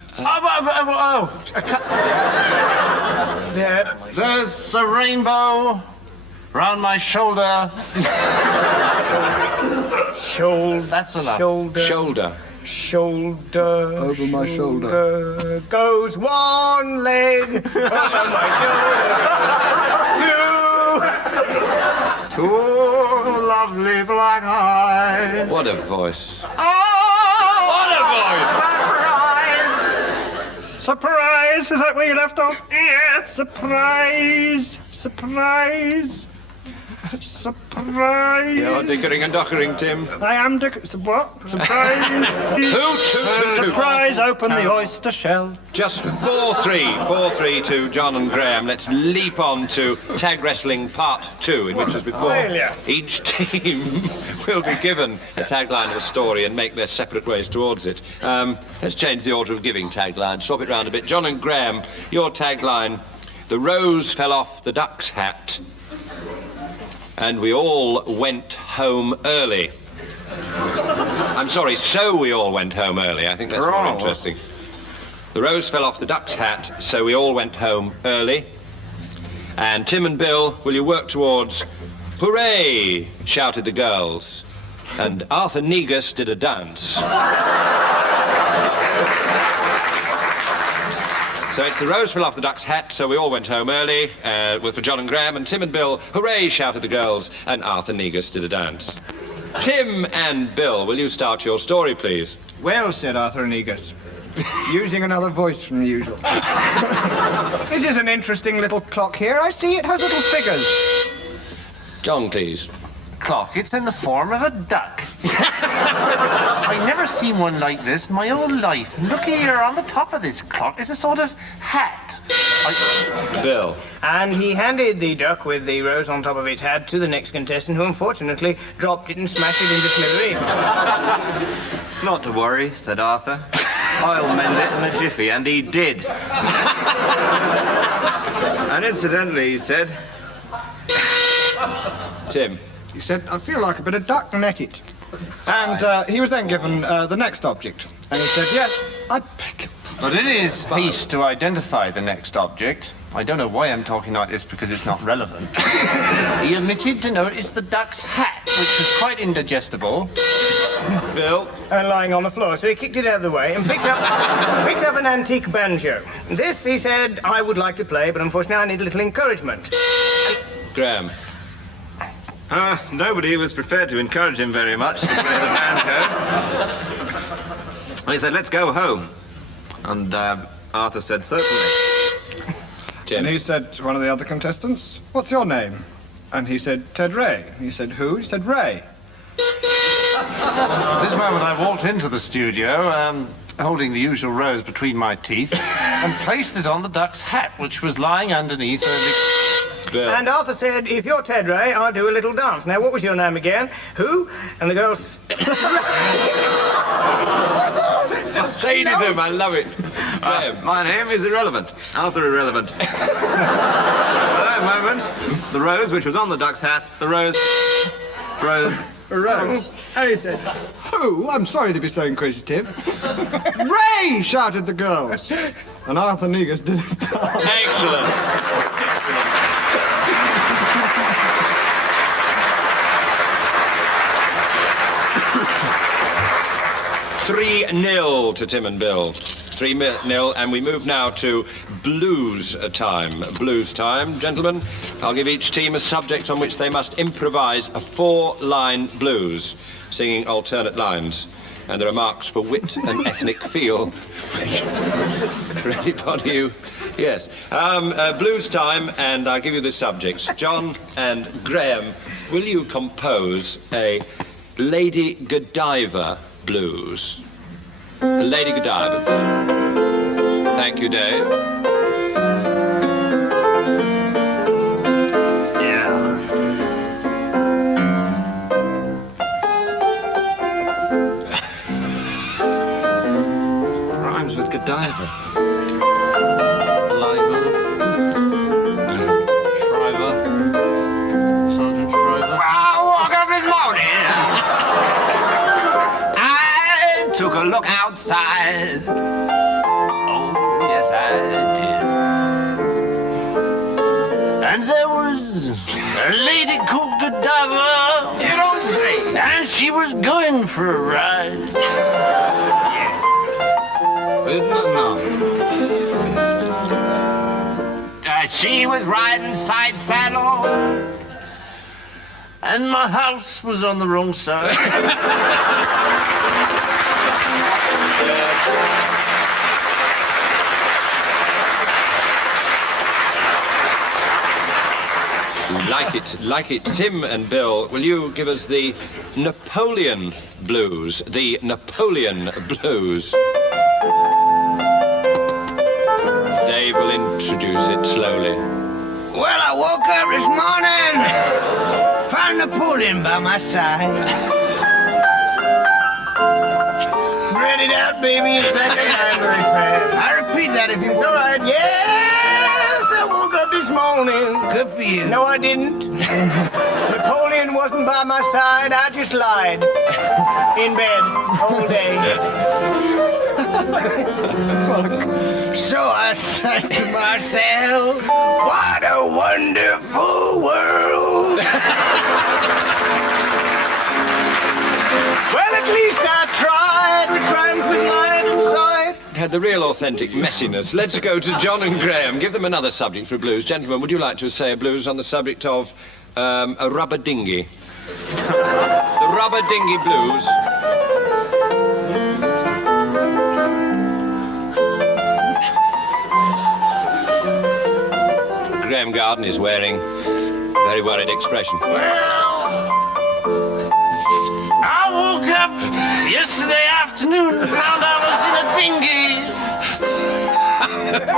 There's a rainbow round my shoulder. That's enough. Shoulder. Over my shoulder. Goes one leg over my shoulder. Two lovely black eyes. What a voice. What a voice! Surprise! Is that where you left off? Yeah, surprise! Surprise! Surprise! You're dickering and dockering, Tim. I am what? Surprise! Hoot. Surprise! Open the oyster shell. Just 4-3 to John and Graham. Let's leap on to Tag Wrestling Part 2, in which, as before, each team will be given a tagline of a story and make their separate ways towards it. Let's change the order of giving taglines, swap it round a bit. John and Graham, your tagline: the rose fell off the duck's hat, and we all went home early. I'm sorry, so we all went home early. I think that's more interesting. The rose fell off the duck's hat, so we all went home early. And Tim and Bill, will you work towards hooray, shouted the girls. And Arthur Negus did a dance. So it's the rose fell off the duck's hat, so we all went home early, for John and Graham, and Tim and Bill, hooray, shouted the girls, and Arthur Negus did a dance. Tim and Bill, will you start your story, please? Well, said Arthur Negus, using another voice from the usual. This is an interesting little clock here. I see it has little figures. John, please. Clock. It's in the form of a duck. I've never seen one like this in my whole life. And look here, on the top of this clock is a sort of hat. Bill. And he handed the duck with the rose on top of its head to the next contestant, who unfortunately dropped it and smashed it into smithereens. Not to worry, said Arthur. I'll mend it in a jiffy, and he did. And incidentally, he said... Tim. He said, I feel like a bit of duck and ate it. And he was then given the next object. And he said, yes, I'd pick it. But in his haste to identify the next object, I don't know why I'm talking like this because it's not relevant, he omitted to notice the duck's hat, which was quite indigestible. Bill. And lying on the floor, so he kicked it out of the way and picked up an antique banjo. This, he said, I would like to play, but unfortunately I need a little encouragement. Graham. Nobody was prepared to encourage him very much to play the banjo. He said, let's go home. And Arthur said, certainly. Tim. And he said to one of the other contestants, what's your name? And he said, Ted Ray. He said, who? He said, Ray. At this moment I walked into the studio, holding the usual rose between my teeth, and placed it on the duck's hat, which was lying underneath Bill. And Arthur said, if you're Ted Ray, I'll do a little dance. Now, what was your name again? Who? And the girl... Sadism, I love it. My name is Irrelevant. Arthur Irrelevant. At that moment, the rose, which was on the duck's hat, the rose... Rose. And he said, who? I'm sorry to be so inquisitive. Ray! Shouted the girls. And Arthur Negus did it. Excellent. 3-0 to Tim and Bill. 3-0, and we move now to blues time. Blues time, gentlemen. I'll give each team a subject on which they must improvise a 4-line blues, singing alternate lines. And there are marks for wit and ethnic feel. Ready, upon you? Yes. Blues time, and I'll give you the subjects. John and Graham, will you compose a Lady Godiva blues? A Lady Godiva blues. Thank you, Dave. Rhymes with Godiva. Liver, Shriver, Sergeant Shriver. I woke up this morning. I took a look outside. Oh, yes, I did. And there was a lady called Godiva. You don't say. And she was going for a ride. No. She was riding side saddle. And my house was on the wrong side. Like it. Tim and Bill, will you give us the Napoleon blues? The Napoleon blues. Dave will introduce it slowly. Well, I woke up this morning, found Napoleon by my side. Spread it out, baby, it's like a library fan. I repeat that if you want. All right, yes, I woke up this morning. Good for you. No, I didn't. Napoleon wasn't by my side. I just lied in bed all day. So I said to myself, what a wonderful world. Well, at least I tried to triumph with light inside. Had the real authentic messiness. Let's go to John and Graham. Give them another subject for blues. Gentlemen, would you like to say a blues on the subject of a rubber dinghy? The rubber dinghy blues. Graham Garden is wearing a very worried expression. Well, I woke up yesterday afternoon and found I was in a dinghy.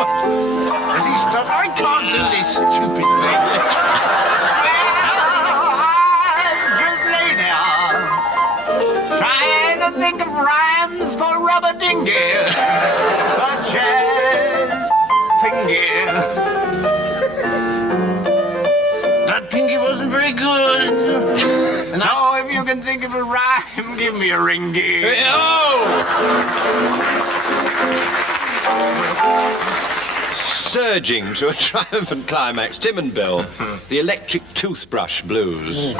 Has he stopped? I can't do this stupid thing. Just lay there, trying to think of rhymes for rubber dinghy, such as Pingy. That Pingy wasn't very good. So if you can think of a rhyme, give me a ringy. Surging to a triumphant climax, Tim and Bill, the electric toothbrush blues.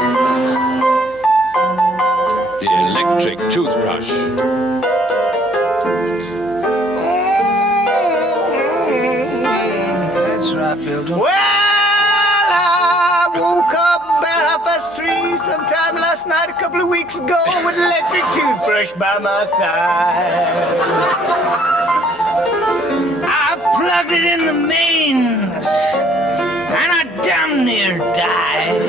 The electric toothbrush. That's right, Bill. Don't... Well, I woke up about 3:30 sometime last night, a couple of weeks ago, with an electric toothbrush by my side. I plugged it in the mains, and I damn near died.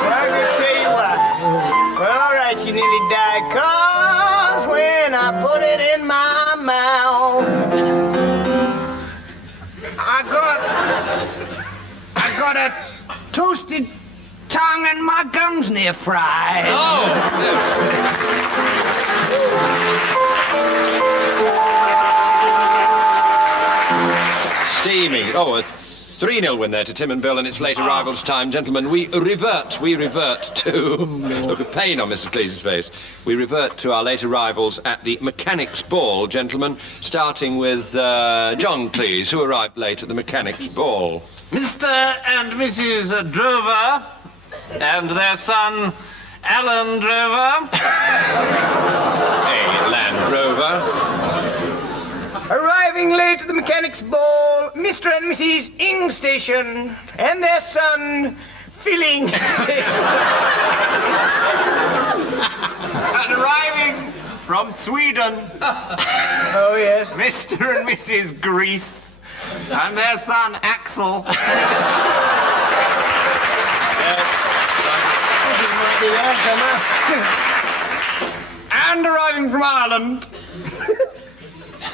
Well, I can tell you why. Well, all right, you nearly died, 'cause when I put it in my mouth, I got a toasted tongue and my gums near fried. Steamy. Oh, a 3-0 win there to Tim and Bill in its late arrivals time. Gentlemen, we revert to... Look at pain on Mrs. Cleese's face. We revert to our late arrivals at the Mechanics' Ball, gentlemen, starting with John Cleese, who arrived late at the Mechanics' Ball. Mr. and Mrs. Drover and their son, Alan Drover. A Land Rover. arriving late at the Mechanics' Ball, Mr. and Mrs. Ing Station and their son, Filling Station. And arriving from Sweden, Oh, yes. Mr. and Mrs. Grease and their son, Axel. And arriving from Ireland,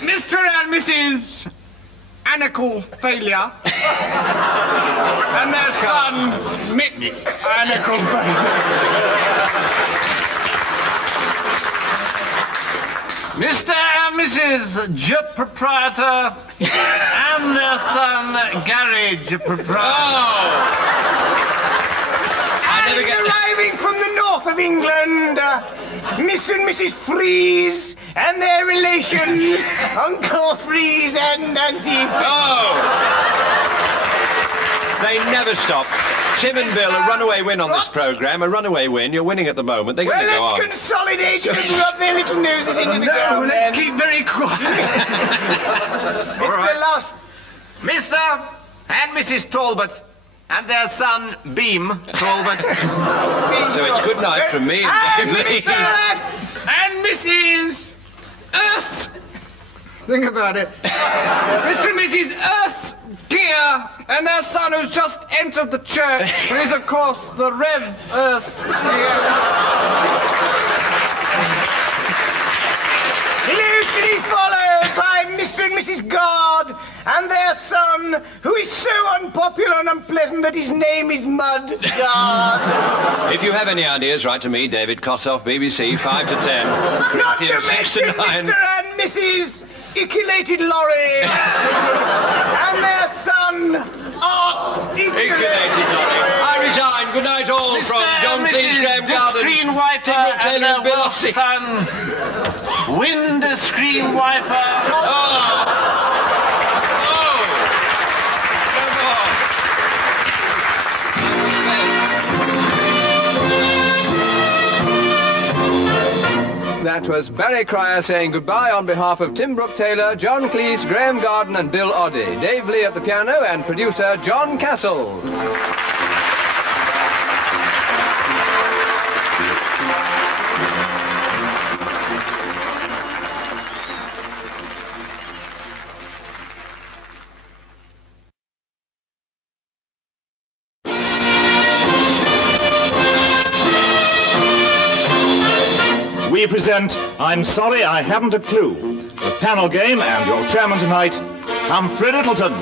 Mr. and Mrs. Anical Failure and their son, Mick Anical Failure. Mr. and Mrs. Proprietor and their son, Garage Proprietor. And arriving from the north of England, Miss and Mrs. Freeze and their relations, Uncle Freeze and Auntie Freeze. They never stop. Tim and Bill, a runaway win on this programme, a runaway win. You're winning at the moment. They're going to go Well, on. let's consolidate and rub their little noses into the ground. Let's keep very quiet. It's the last. Mr. and Mrs. Talbot and their son, Beam Talbot. So it's good night from me and And Dave Lee. Mr. and Mrs. Earth. Think about it. Mr. and Mrs. Earth Gear and their son who's just entered the church, who is, of course, the Rev Earth Gear. Usually followed by Mr. and Mrs. God and their son, who is so unpopular and unpleasant that his name is Mud God. If you have any ideas, write to me, David Kossoff, BBC, 5 to 10. Not to Christian, 6 mention to 9. Mr. and Mrs. Iculated Lorry and their son, Art Inculated Lorry. I resign. Good night all from John Cleese, Graham Garden, Screen wiper and Brooke-Taylor their and Bill Welsh Oddie. son, Wind Screen Wiper. That was Barry Cryer saying goodbye on behalf of Tim Brooke-Taylor, John Cleese, Graham Garden and Bill Oddie. Dave Lee at the piano and producer John Castle. We present I'm Sorry I Haven't a Clue, the panel game and your chairman tonight, Humphrey Littleton.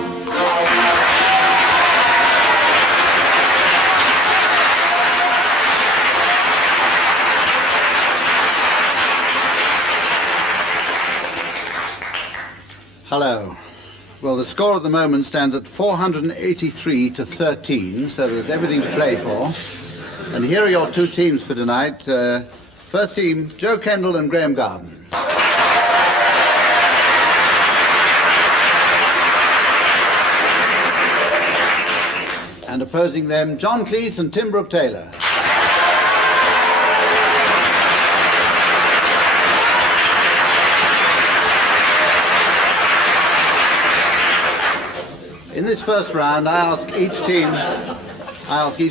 Hello. Well, the score at the moment stands at 483 to 13, so there's everything to play for. And here are your two teams for tonight. First team, Joe Kendall and Graham Garden. And opposing them, John Cleese and Tim Brooke-Taylor. In this first round, I ask each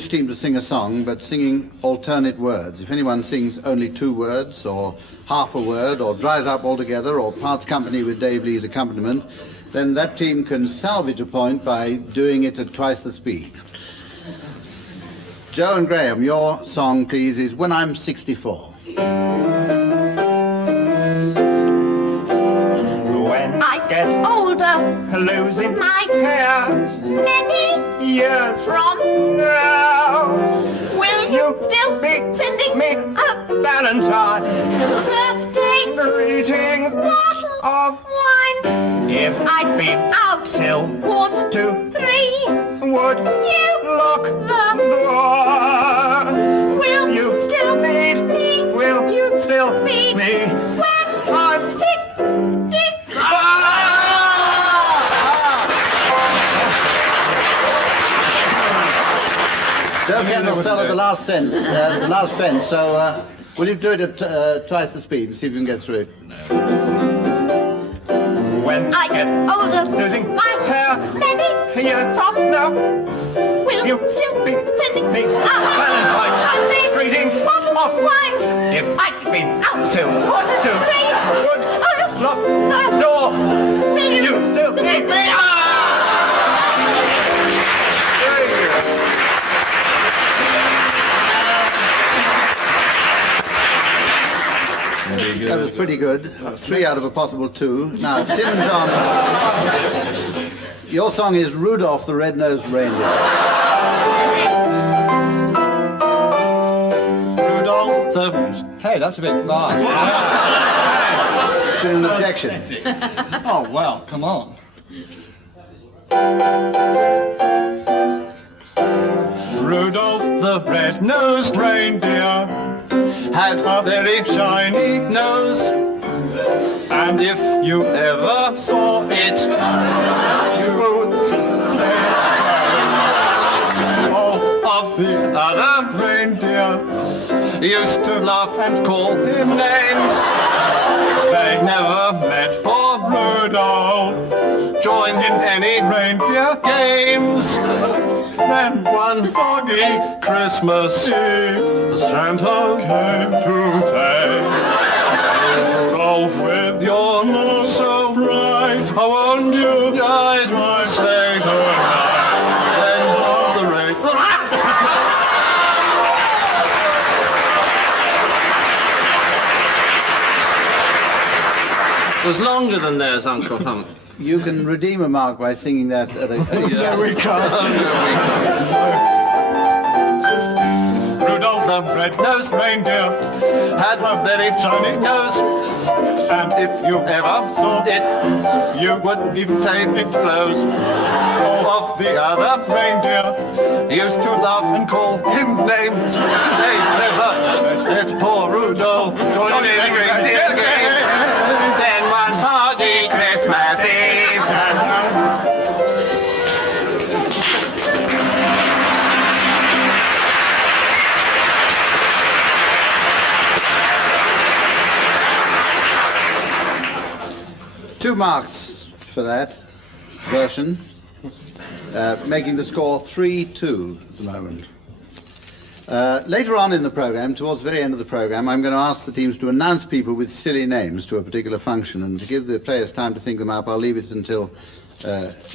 team to sing a song, but singing alternate words. If anyone sings only 2 words, or half a word, or dries up altogether, or parts company with Dave Lee's accompaniment, then that team can salvage a point by doing it at twice the speed. Joe and Graham, your song, please, is When I'm 64. When I get older, losing my hair many years from now, will you still be sending me a Valentine birthday greetings bottle of wine? if I'd be out till 2:45. would You lock the door. will You still need me? will You still feed me when I'm 60? Joe Kendall fell at the last fence, so will you do it at twice the speed and see if you can get through it? when I get older, losing my hair many years from now. will You still be sending me a Valentine birthday greetings bottle of of wine. if I'd be out till 2:45. would I'll lock the door. will You still need me. That was pretty good. 3 out of a possible 2. Now, Tim and John, your song is Rudolph the Red-Nosed Reindeer. Rudolph the Hey, that's a bit fast. It's been an objection. Oh, well, come on. Rudolph the red-nosed reindeer had a very shiny nose, and if you ever saw it, you would say all of the other reindeer used to laugh and call him names. They never met poor Rudolph, joined in any reindeer games. Then one foggy Christmas Eve, Santa came to say, Rudolph, with your nose so bright, I won't you guide my sleigh tonight? Then blow the rain. It was longer than theirs, Uncle Hump. You can redeem a mark by singing that at a... There we go. Rudolph the red-nosed reindeer had a very shiny nose, and if you ever saw it, you would even say it glows. All of the other reindeer used to laugh and call him names. They never let poor Rudolph join in the reindeer game. Then one foggy Christmas Eve. Two marks for that version, making the score 3-2 at the moment. Later on in the programme, towards the very end of the programme, I'm going to ask the teams to announce people with silly names to a particular function, and to give the players time to think them up, I'll leave it until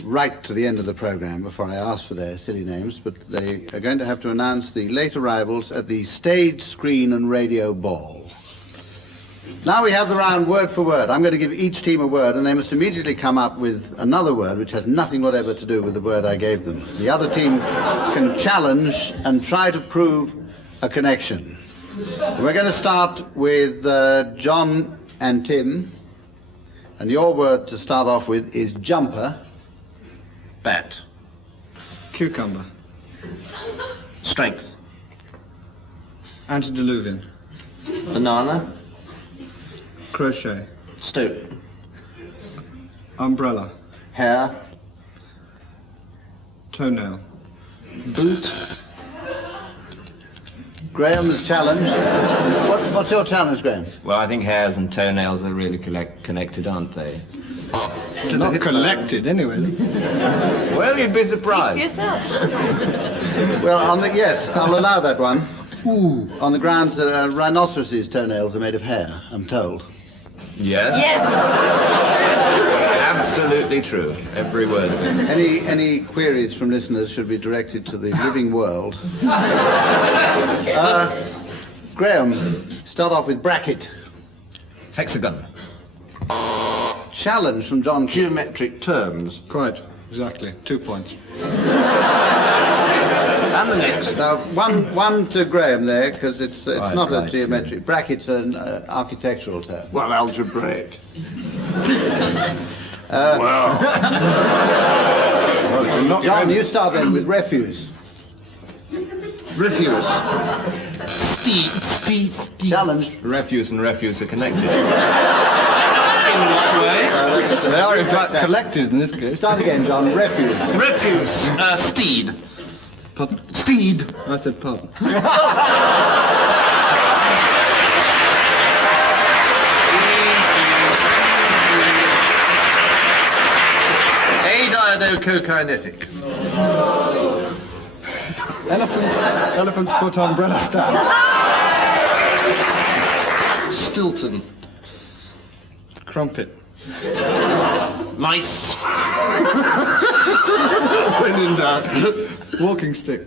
right to the end of the programme before I ask for their silly names, but they are going to have to announce the late arrivals at the Stage, Screen and Radio Ball. Now we have the round word for word. I'm going to give each team a word, and they must immediately come up with another word which has nothing whatever to do with the word I gave them. The other team can challenge and try to prove a connection. We're going to start with John and Tim, and your word to start off with is jumper. Bat. Cucumber. Strength. Antediluvian. Banana. Crochet. Stoop. Umbrella. Hair. Toenail. Boot. Graham's challenge. What's your challenge, Graham? Well, I think hairs and toenails are really connected, aren't they? Not collected, anyway. Well, you'd be surprised. Yourself. Well, yes, I'll allow that one. Ooh. On the grounds that rhinoceroses' toenails are made of hair, I'm told. Yes. Yes. Absolutely true. Every word of it. Any queries from listeners should be directed to the living world. Graham, start off with bracket. Hexagon. Challenge from John. Geometric terms. Quite, exactly. 2 points. And the next. Now, one to Graham there, because it's not a right. geometric. Bracket's an architectural term. Well, algebraic. John, you start then with refuse. Refuse. Challenge. Refuse and refuse are connected. In what way? They are, in fact, collected in this case. Start again, John. Refuse. Refuse. Steed. Pardon? Steed. I said pardon. Adiadocokinetic. Elephant's foot umbrella stand. Stilton. Crumpet. Mice. When in doubt. Walking stick.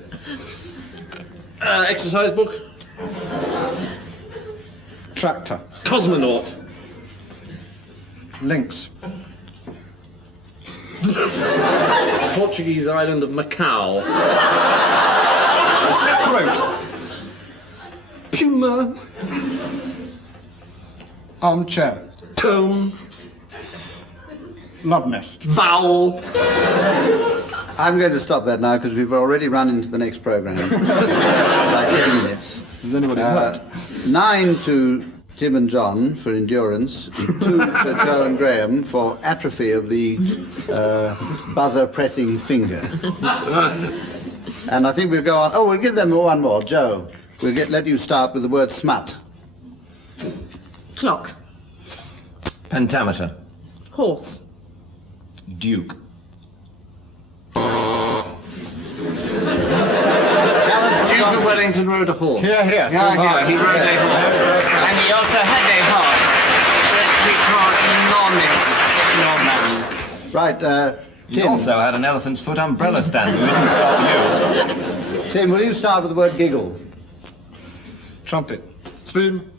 Exercise book. Tractor. Cosmonaut. Lynx. Portuguese island of Macau. Throat. Puma. Armchair. Comb. Love nest. Vowel. I'm going to stop that now because we've already run into the next program. By 10 minutes. Does anybody left? 9 to Tim and John for endurance, 2 to Joe and Graham for atrophy of the buzzer-pressing finger. And I think we'll go on. Oh, we'll give them one more. Joe, we'll let you start with the word smut. Clock. Pentameter. Horse. Duke. Duke of Wellington rode a horse. Here. Yeah, he rode a horse. And he also had a horse, which we call Norman. You Tim. also had an elephant's foot umbrella stand. We didn't stop you. Tim, will you start with the word giggle? Trumpet. Spoon.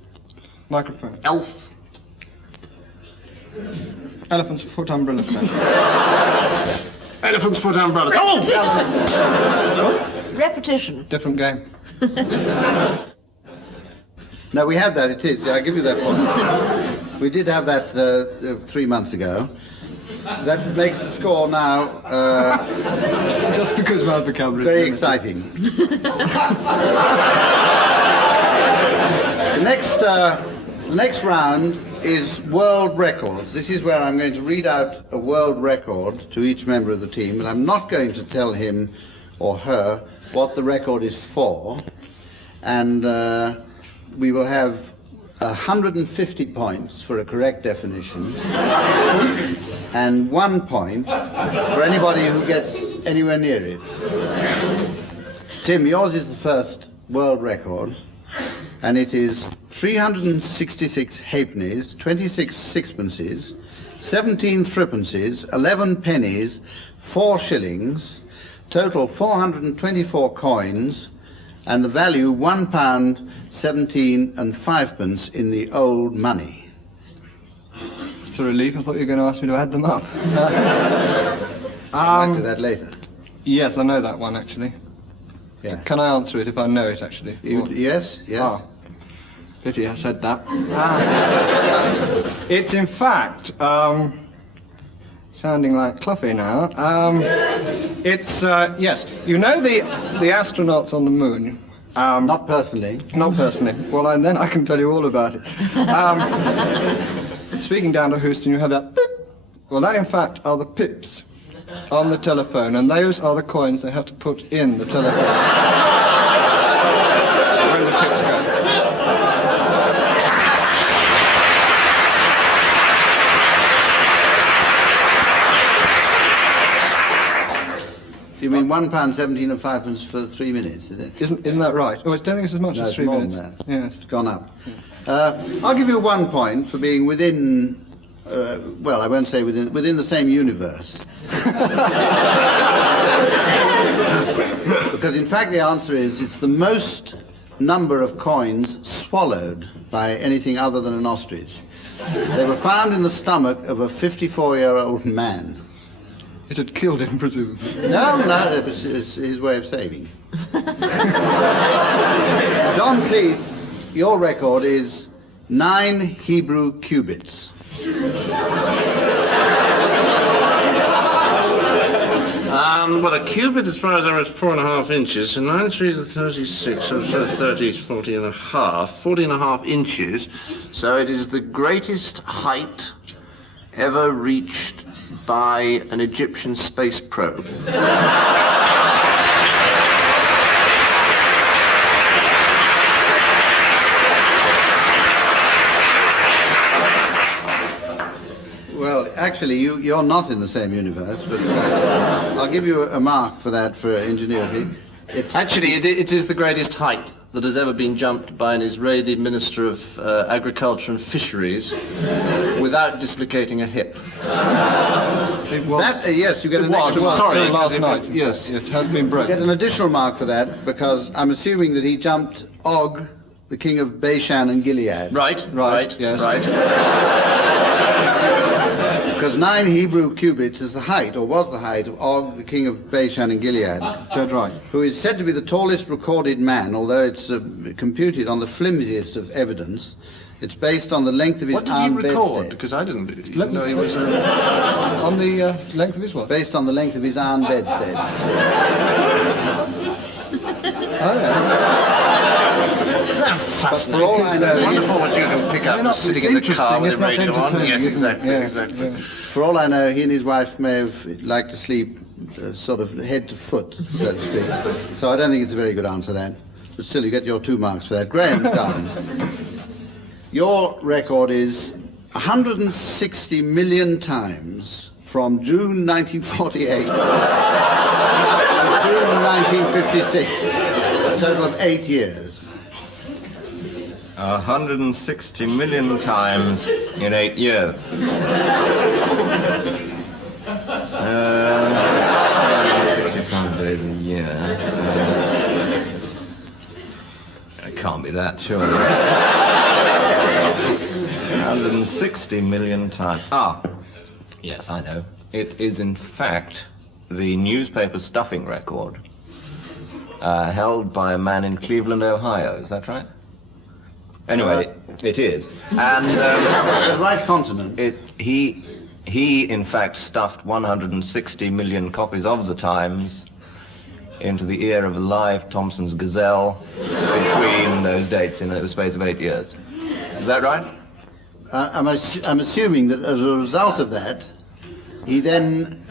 Microphone. Elf. Elephant's foot umbrella stand. Elephant's foot umbrella. Oh! Repetition. Different game. No, we had that, it is. I give you that point. We did have that 3 months ago. That makes the score now Just because my vocabulary. very exciting. The next round is world records. This is where I'm going to read out a world record to each member of the team, but I'm not going to tell him or her what the record is for. And we will have 150 points for a correct definition and 1 point for anybody who gets anywhere near it. Tim, yours is the first world record, and it is 366 halfpennies, 26 sixpences, 17 threepences, 11 pennies, 4 shillings, total 424 coins, and the value £1, 17 and 5 pence in the old money. It's a relief. I thought you were going to ask me to add them up. Back to that later. Yes, I know that one, actually. Yeah. Can I answer it if I know it, actually? Yes, yes. Ah, pity I said that. It's in fact, sounding like Cluffy now. It's, yes, you know the astronauts on the moon? Not personally. Not personally. Well, then I can tell you all about it. Speaking down to Houston, you have that beep. Well, that in fact are the pips on the telephone, and those are the coins they have to put in the telephone. When the pips go. You mean £1.17 and 5 for 3 minutes, is it? Isn't that right? Oh, I don't think it's as much No, as it's 3 more minutes. than that. Yes. It's gone up. I'll give you 1 point for being within, well, I won't say within the same universe. Because in fact the answer is it's the most number of coins swallowed by anything other than an ostrich. They were found in the stomach of a 54-year-old man. It had killed him, presumably. No, it was his way of saving. John Cleese, your record is 9 Hebrew cubits. Well, a cubit, as far as I know, is 4.5 inches, so 9 3 is 36, so 30 is 40 and a half. 40 and a half inches, so it is the greatest height ever reached by an Egyptian space probe. Well, actually, you're not in the same universe, but I'll give you a mark for that for ingenuity. Actually, it is the greatest height that has ever been jumped by an Israeli Minister of Agriculture and Fisheries without dislocating a hip. It was. Yes, you get an extra mark. Sorry, last night. Yes. It has been You broken. get an additional mark for that because I'm assuming that he jumped Og, the king of Bashan and Gilead. Right, Yes. right. Because 9 Hebrew cubits is the height, or was the height, of Og, the king of Bashan and Gilead. Dead right. Who is said to be the tallest recorded man, although it's computed on the flimsiest of evidence. It's based on the length of his What did he arm record? bedstead. Because I didn't know he was a... On the length of his what? Based on the length of his iron bedstead. Oh, yeah. But for all I know, It's wonderful what you can pick up not- just sitting it's in the car with the interesting, if not radio on. entertaining, Yes, isn't it? exactly, Yeah, exactly. yeah. for all I know, he and his wife may have liked to sleep sort of head to foot, so to speak. So I don't think it's a very good answer, that. But still, you get your 2 marks for that. Graham Dunn, your record is 160 million times from June 1948 to June 1956, a total of 8 years. 160 million times in 8 years. 165 days a year. It can't be that, surely. 160 million times. Yes, I know. It is, in fact, the newspaper stuffing record held by a man in Cleveland, Ohio. Is that right? Anyway, it is. And The right continent. he in fact stuffed 160 million copies of the Times into the ear of a live Thompson's gazelle between those dates in the space of 8 years. Is that right? I'm assuming that as a result of that, he then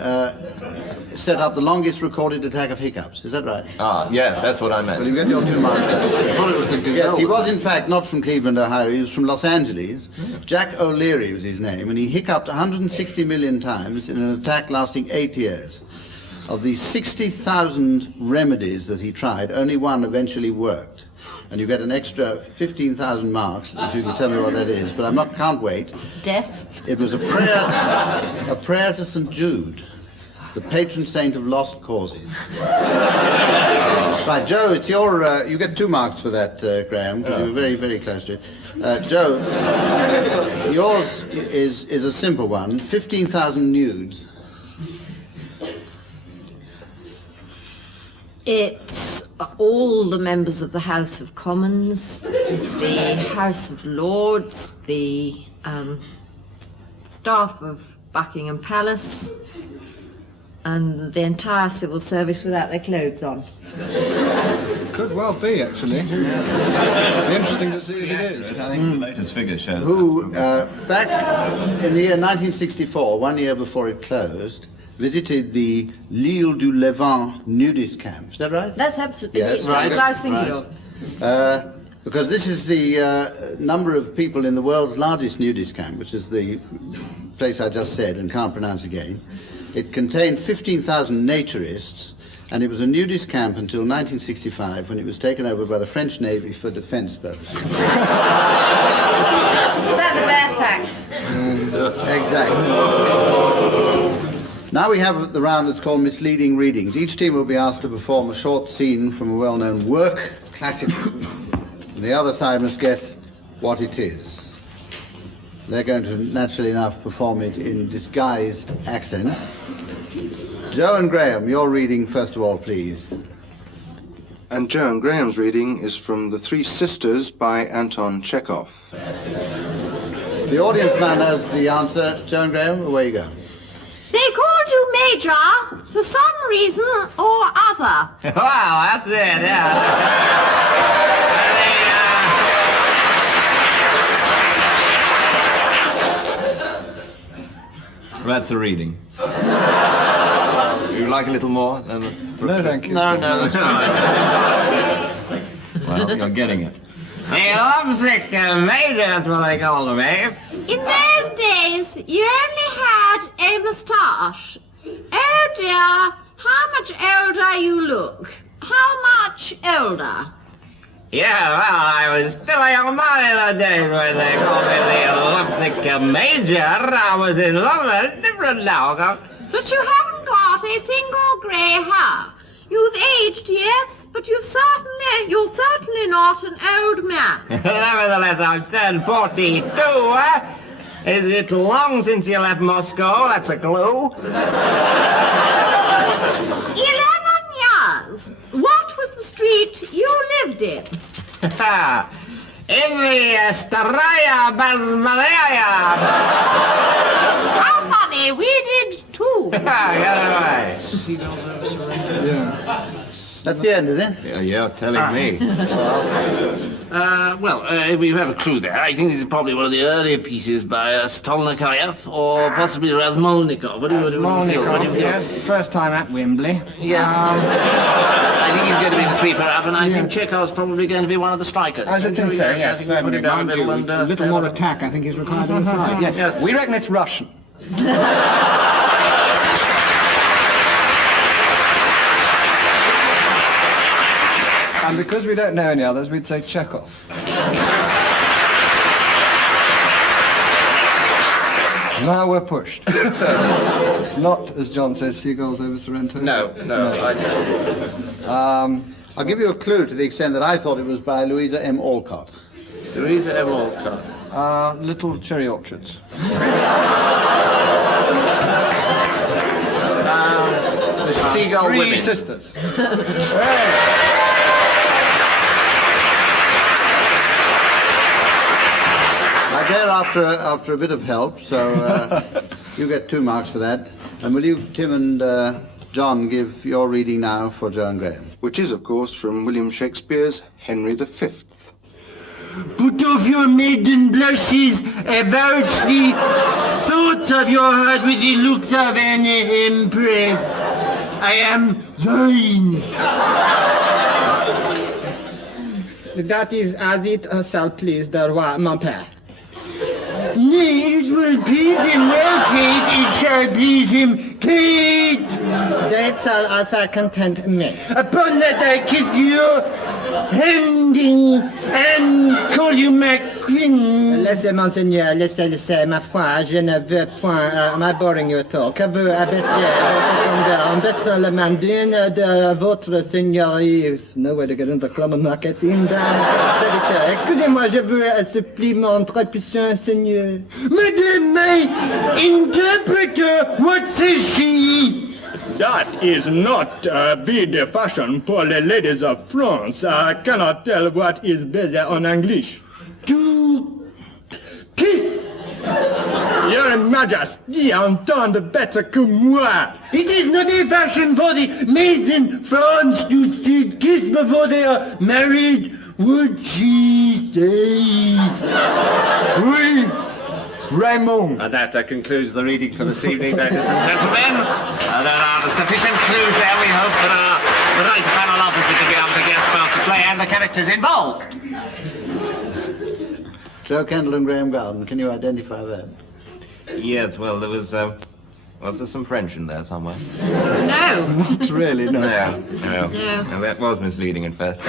set up the longest recorded attack of hiccups. Is that right? Yes, that's what I meant. Well, you get your 2 marks. I thought it was the gazelle. Yes, he was in fact not from Cleveland, Ohio. He was from Los Angeles. Jack O'Leary was his name, and he hiccuped 160 million times in an attack lasting 8 years. Of the 60,000 remedies that he tried, only one eventually worked. And you get an extra 15,000 marks if you can tell me what that is. But can't wait. Death. It was a prayer to St. Jude. the patron saint of lost causes. Right, Joe, it's your... you get 2 marks for that, Graham, because you were very, very close to it. Joe, yours is a simple one. 15,000 nudes. It's all the members of the House of Commons, the House of Lords, the staff of Buckingham Palace, and the entire civil service without their clothes on. Could well be, actually. Be interesting to see if it is. I think the latest figures show Who, back in the year 1964, 1 year before it closed, visited the L'Île du Levant nudist camp. Is that right? That's absolutely Yes, what I was thinking of. Because this is the number of people in the world's largest nudist camp, which is the place I just said and can't pronounce again. It contained 15,000 naturists, and it was a nudist camp until 1965, when it was taken over by the French Navy for defense purposes. Is that the bare facts? Exactly. Now we have the round that's called misleading readings. Each team will be asked to perform a short scene from a well-known work, classic. And the other side must guess what it is. They're going to, naturally enough, perform it in disguised accents. Joe and Graham, your reading first of all, please. And Joe and Graham's reading is from The Three Sisters by Anton Chekhov. The audience now knows the answer. Joe and Graham, away you go. They called you Major for some reason or other. Wow, that's it, yeah. That's the reading. Would you like a little more? No, thank you. No, that's fine. Well, you're getting it. The lovesick major, that's what they called me. In those days, you only had a moustache. Oh dear, how much older you look. How much older? Yeah, well, I was still a young man in the days when they called me the lovesick major. I was in love with a different now. But you haven't got a single grey hair. You've aged, yes, but you're certainly not an old man. Nevertheless, I'm turned 42. Is it long since you left Moscow? That's a clue. 11 years. What was the street you lived in? In the Staraya Basmalaya. How funny, we did too. Yeah. That's the end, is it? Yeah, you're telling me. We have a clue there. I think this is probably one of the earlier pieces by Stolnikayev or possibly Razmolnikov. What do you feel? Yes, first time at Wembley. Yes. I think he's going to be the sweeper up, and I think Chekhov's probably going to be one of the strikers. I should think so, yes. I think we'll put him down the middle and... A little more attack, I think, is required on the side. Yes. We reckon it's Russian. And because we don't know any others, we'd say Chekhov. Now we're pushed. It's not, as John says, seagulls over Sorrento. No, I don't. I'll give you a clue to the extent that I thought it was by Louisa M. Alcott. Louisa M. Alcott. Little cherry orchards. The Seagull Three Women. Sisters. I dare after a bit of help, so you get 2 marks for that. And will you, Tim and John, give your reading now for Joe and Graham? Which is, of course, from William Shakespeare's Henry V. Put off your maiden blushes, avouch the thoughts of your heart with the looks of an empress. I am thine. That is as it shall please the roi, mon père. Nay, it will please him well, Kate. It shall please him, Kate. That shall also content me. Upon that I kiss your handing and call you my queen. laissez, monseigneur, laissez, ma foi, je ne veux point, my boring you at all, que vous abaissez votre tondeur en baissant la main d'une de votre seigneurie. No way to get into the club of marketing, serviteur. Excusez-moi, je vous supplie, mon très puissant seigneur. Madame, my interpreter, what says she? That is not be the fashion for the ladies of France. I cannot tell what is better en English. To kiss. Your Majesty entend better que moi. It is not a fashion for the maids in France to sit kiss before they are married. Would she say? Oui. Raymond. And that concludes the reading for this evening, ladies and gentlemen. There are sufficient clues there, we hope, for the right panel officer to be able to guess both the play and the characters involved. Joe Kendall and Graham Garden, can you identify that? Yes, well, there was there some French in there somewhere? No. Not really, no. No. No, that was misleading at first.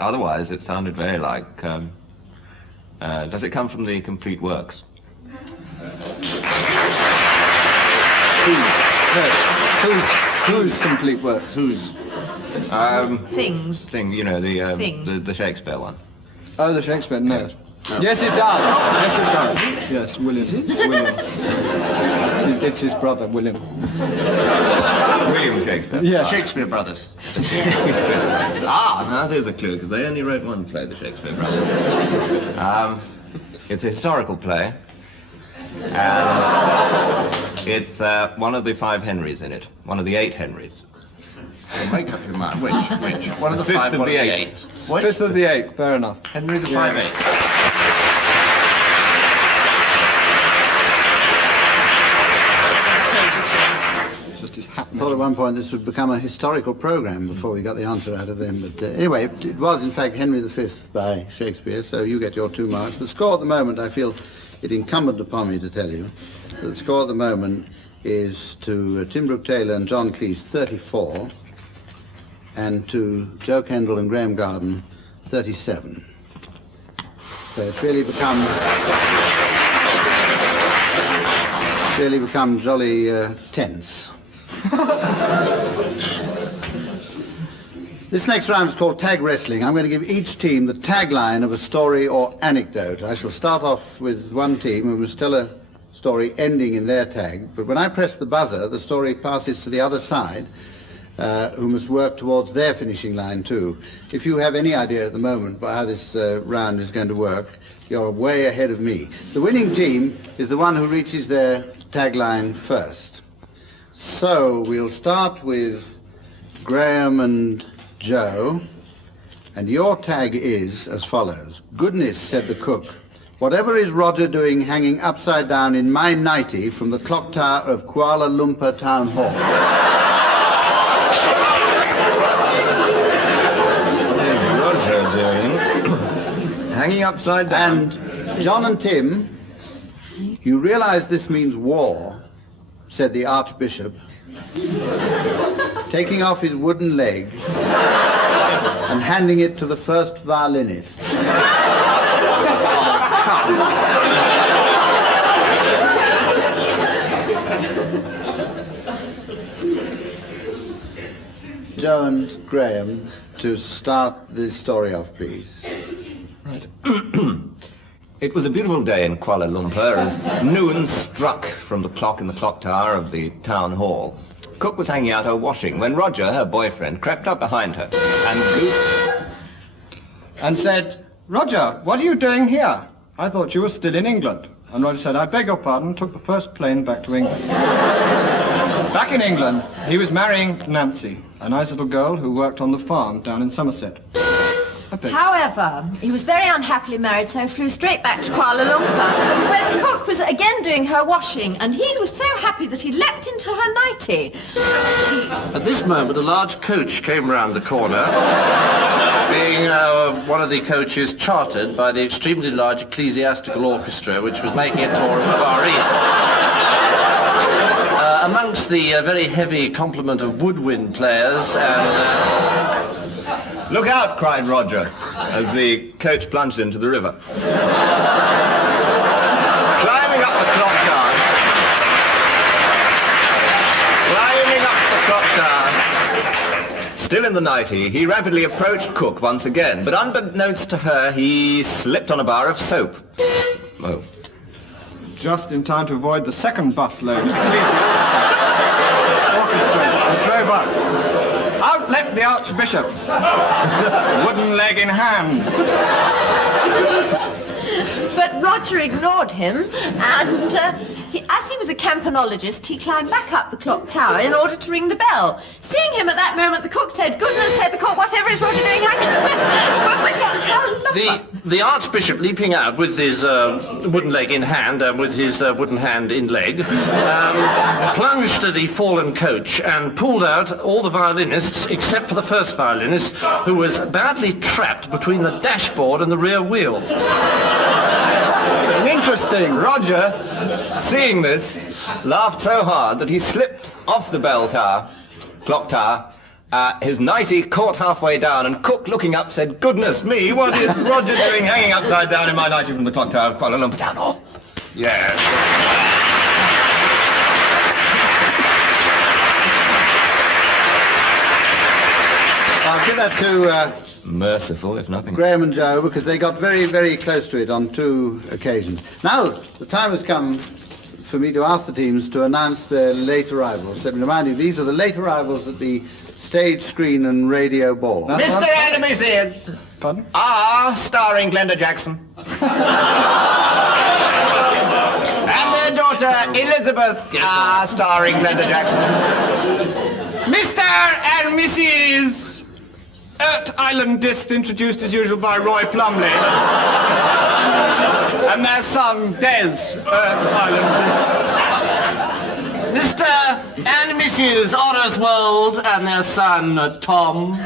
Otherwise, it sounded very like... does it come from the complete works? Whose complete works? Whose? Things. You know, Thing. the Shakespeare one. Oh, the Shakespeare, no. Yes, it does. Yes, it does. Yes, William. It's his brother, William. William Shakespeare? Yeah. Shakespeare Brothers. Now there's a clue, because they only wrote one play, the Shakespeare Brothers. It's a historical play, and it's one of the 5 Henrys in it, one of the 8 Henrys. Make up your mind. Which? One of the 5th 5, of one the of the 8th. 8. Which? 5th of the 8th, fair enough. Henry the Yeah. 5/8. Just his I hat. thought at one point this would become a historical program before we got the answer out of them. But anyway, it was in fact Henry V by Shakespeare, so you get your 2 marks. The score at the moment, I feel it incumbent upon me to tell you, that the score at the moment is to Tim Brooke-Taylor and John Cleese, 34, and to Joe Kendall and Graham Garden, 37. So it's really become jolly tense. This next round is called tag wrestling. I'm going to give each team the tagline of a story or anecdote. I shall start off with one team who must tell a story ending in their tag, but when I press the buzzer, the story passes to the other side, who must work towards their finishing line too. If you have any idea at the moment about how this round is going to work, you're way ahead of me. The winning team is the one who reaches their tagline first. So we'll start with Graham and Joe, and your tag is as follows. Goodness, said the cook, whatever is Roger doing hanging upside down in my nightie from the clock tower of Kuala Lumpur Town Hall? What is Roger doing? Hanging upside down. And John and Tim, you realize this means war, said the Archbishop, taking off his wooden leg and handing it to the first violinist. Joe and Graham, to start this story off, please. Right. It was a beautiful day in Kuala Lumpur as noon struck from the clock in the clock tower of the town hall. Cook was hanging out her washing when Roger, her boyfriend, crept up behind her and said, Roger, what are you doing here? I thought you were still in England. And Roger said, I beg your pardon, and took the first plane back to England. Back in England, he was marrying Nancy, a nice little girl who worked on the farm down in Somerset. However, he was very unhappily married, so flew straight back to Kuala Lumpur, where the cook was again doing her washing, and he was so happy that he leapt into her nightie. At this moment, a large coach came round the corner, being one of the coaches chartered by the extremely large ecclesiastical orchestra, which was making a tour of the Far East. Amongst the very heavy complement of woodwind players and... Look out, cried Roger. as the coach plunged into the river. Climbing up the clock tower. Still in the 90, he rapidly approached Cook once again, but unbeknownst to her, he slipped on a bar of soap. Oh. Just in time to avoid the second bus load. Orchestra drove up. Out leapt the Archbishop, wooden leg in hand. But Roger ignored him, and as he was a campanologist, he climbed back up the clock tower in order to ring the bell. Seeing him at that moment, the cook said, "Goodness, head the cook, whatever is Roger doing?" The Archbishop, leaping out with his wooden leg in hand and with his wooden hand in leg, plunged to the fallen coach and pulled out all the violinists except for the first violinist, who was badly trapped between the dashboard and the rear wheel. Interesting. Roger, seeing this, laughed so hard that he slipped off the clock tower. His nightie caught halfway down, and Cook, looking up, said, "Goodness me, what is Roger doing hanging upside down in my nightie from the clock tower of Kuala Lumpur Town Hall?" Yes. I'll give that to merciful, if nothing. Graham and Joe, because they got very, very close to it on 2 occasions. Now, the time has come for me to ask the teams to announce their late arrivals. Let me remind you, these are the late arrivals at the stage, screen and radio ball. Mr. and Mrs. Pardon? Starring Glenda Jackson. And their daughter, Elizabeth, starring Glenda Jackson. Mr. and Mrs. Earth Island Disc, introduced as usual by Roy Plumley. And their son, Des Earth Island Disc. Mr. and Mrs. Oswald and their son, Tom.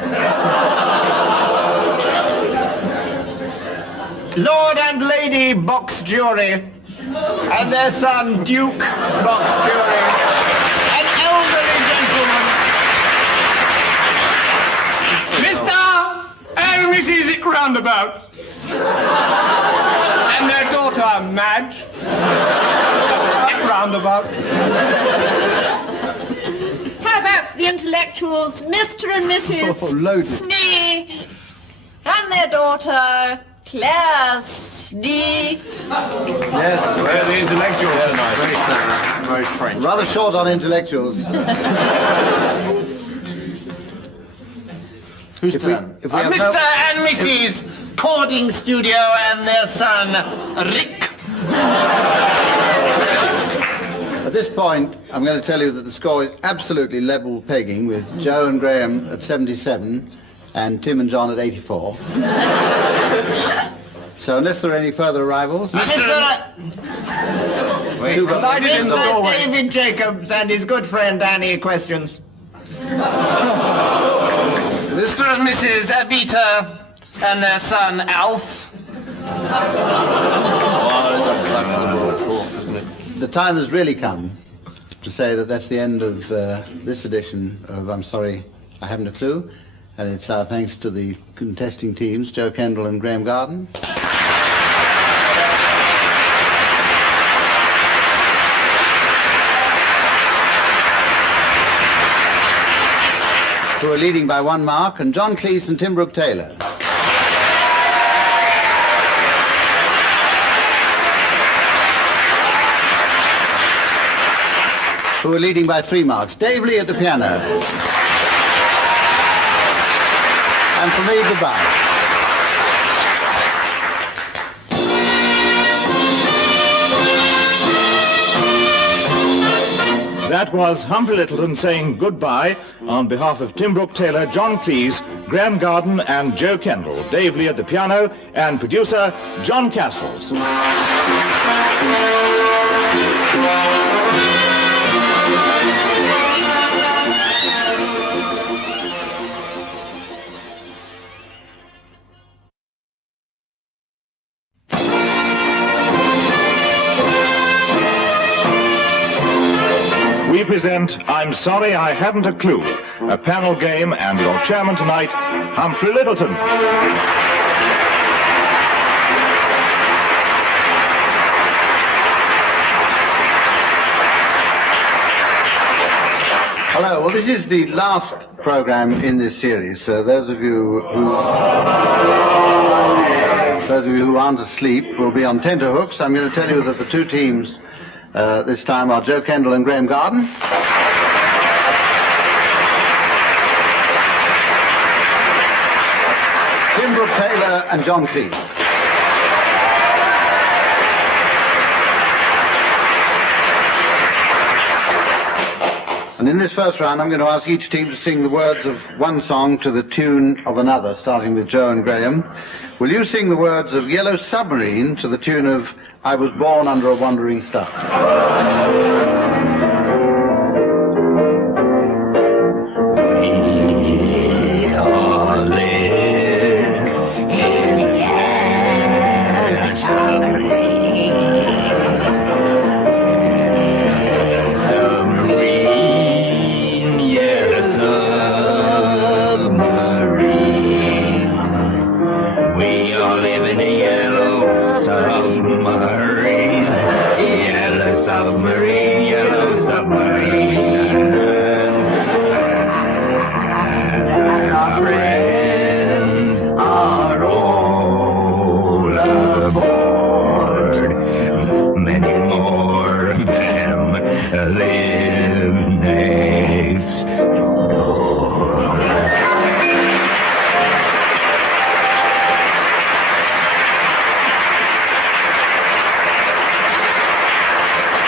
Lord and Lady Box Jury. And their son, Duke Box Jury. An elderly gentleman. Mr. and Mrs. Ick Roundabout. And their daughter, Madge. Ick Roundabout. How about the intellectuals, Mr. and Mrs. Loaded. Snee, and their daughter, Claire Snee. Yes, Where are the intellectuals tonight? Very clever, very French. rather short on intellectuals. Who's If we turn? have no- Mr. and Mrs. Cording Studio and their son, Rick. At this point, I'm going to tell you that the score is absolutely level pegging, with Joe and Graham at 77 and Tim and John at 84. So unless there are any further arrivals... Mr. Provided in the doorway. David Jacobs and his good friend Annie questions. Mr. and Mrs. Abita and their son, Alf. The time has really come to say that that's the end of this edition of I'm Sorry, I Haven't a Clue. And it's our thanks to the contesting teams, Joe Kendall and Graham Garden. Who are leading by 1 mark, and John Cleese and Tim Brooke-Taylor. Who are leading by 3 marks. Dave Lee at the piano. And for me, goodbye. That was Humphrey Lyttelton saying goodbye on behalf of Tim Brooke-Taylor, John Cleese, Graham Garden and Joe Kendall, Dave Lee at the piano, and producer John Castles. We present I'm Sorry I Haven't a Clue, a panel game, and your chairman tonight, Humphrey Lyttelton. this is the last program in this series, so those of you who aren't asleep will be on tenterhooks. I'm going to tell you that the two teams this time are Joe Kendall and Graham Garden. Tim Brooke-Taylor and John Cleese. And in this first round, I'm going to ask each team to sing the words of one song to the tune of another, starting with Joe and Graham. Will you sing the words of Yellow Submarine to the tune of I Was Born Under a Wandering Star?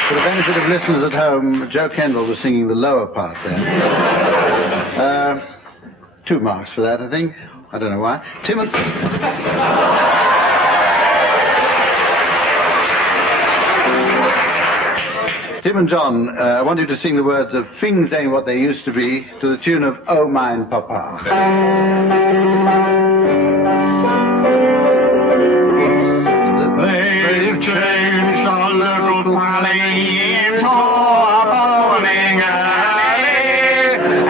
For the benefit of listeners at home, Joe Kendall was singing the lower part there. 2 marks for that, I think. I don't know why. Tim and John, I want you to sing the words of Things Ain't What They Used to Be to the tune of Oh Mine Papa. They've changed our little valley into a bowling alley,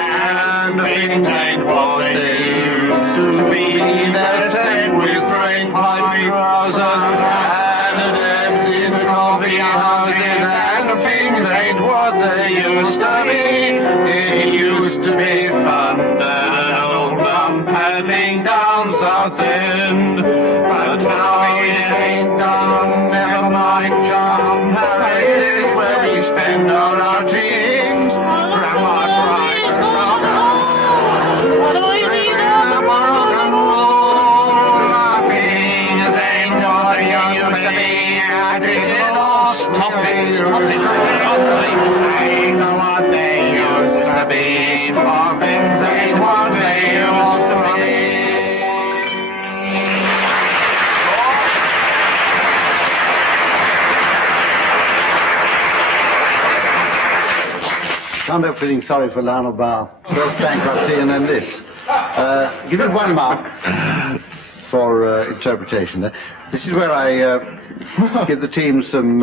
and things ain't what they used to be. There's tent with great white trousers and empty coffee houses, and things ain't what they used to be. It used to be fun and an old lump heading down South End, but now it ain't done. Never mind, John, Paris is where we spend all our teens. Grandma's right, what do I need? Rock and roll, laughing, they know what it used to be. I did it all, stop it, I know what they used to be. For things ain't what they used to be. Can't help feeling sorry for Lionel Barr. First bankruptcy and then this. Give it 1 mark for interpretation. This is where I give the team some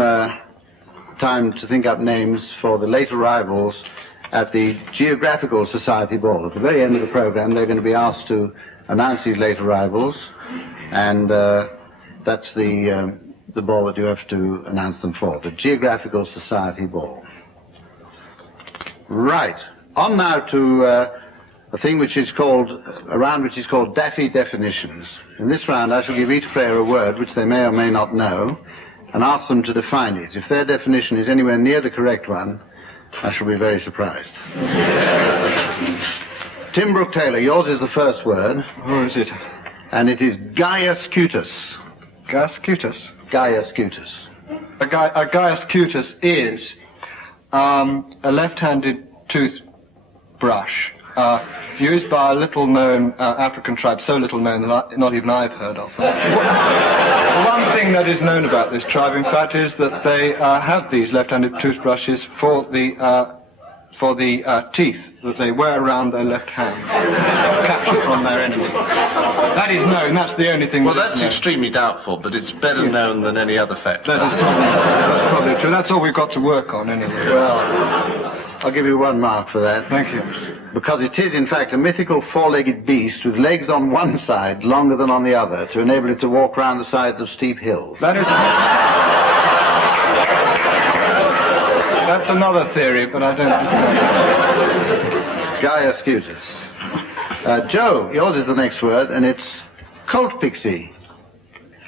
time to think up names for the late arrivals at the Geographical Society Ball. At the very end of the program, they're going to be asked to announce these late arrivals, and that's the ball that you have to announce them for, the Geographical Society Ball. Right. On now to a thing which is called, a round which is called Daffy Definitions. In this round, I shall give each player a word which they may or may not know, and ask them to define it. If their definition is anywhere near the correct one, I shall be very surprised. Tim Brooke-Taylor, yours is the first word. Who is it? And it is Gaius Cutus. Gaius Cutus? Gaius Cutus. A Gaius Cutus is a left-handed toothbrush used by a little-known African tribe, so little known that not even I've heard of them. One thing that is known about this tribe, in fact, is that they have these left-handed toothbrushes for the teeth that they wear around their left hand, capture from their enemy. That is known. That's the only thing. Well, that's extremely doubtful, but it's better known than any other fact. That's probably true. That's all we've got to work on, anyway. Well, I'll give you 1 mark for that. Thank you. Because it is, in fact, a mythical four-legged beast with legs on one side longer than on the other to enable it to walk round the sides of steep hills. That is... That's another theory, but I don't... Guy Ascutus. Joe, yours is the next word, and it's colt pixie.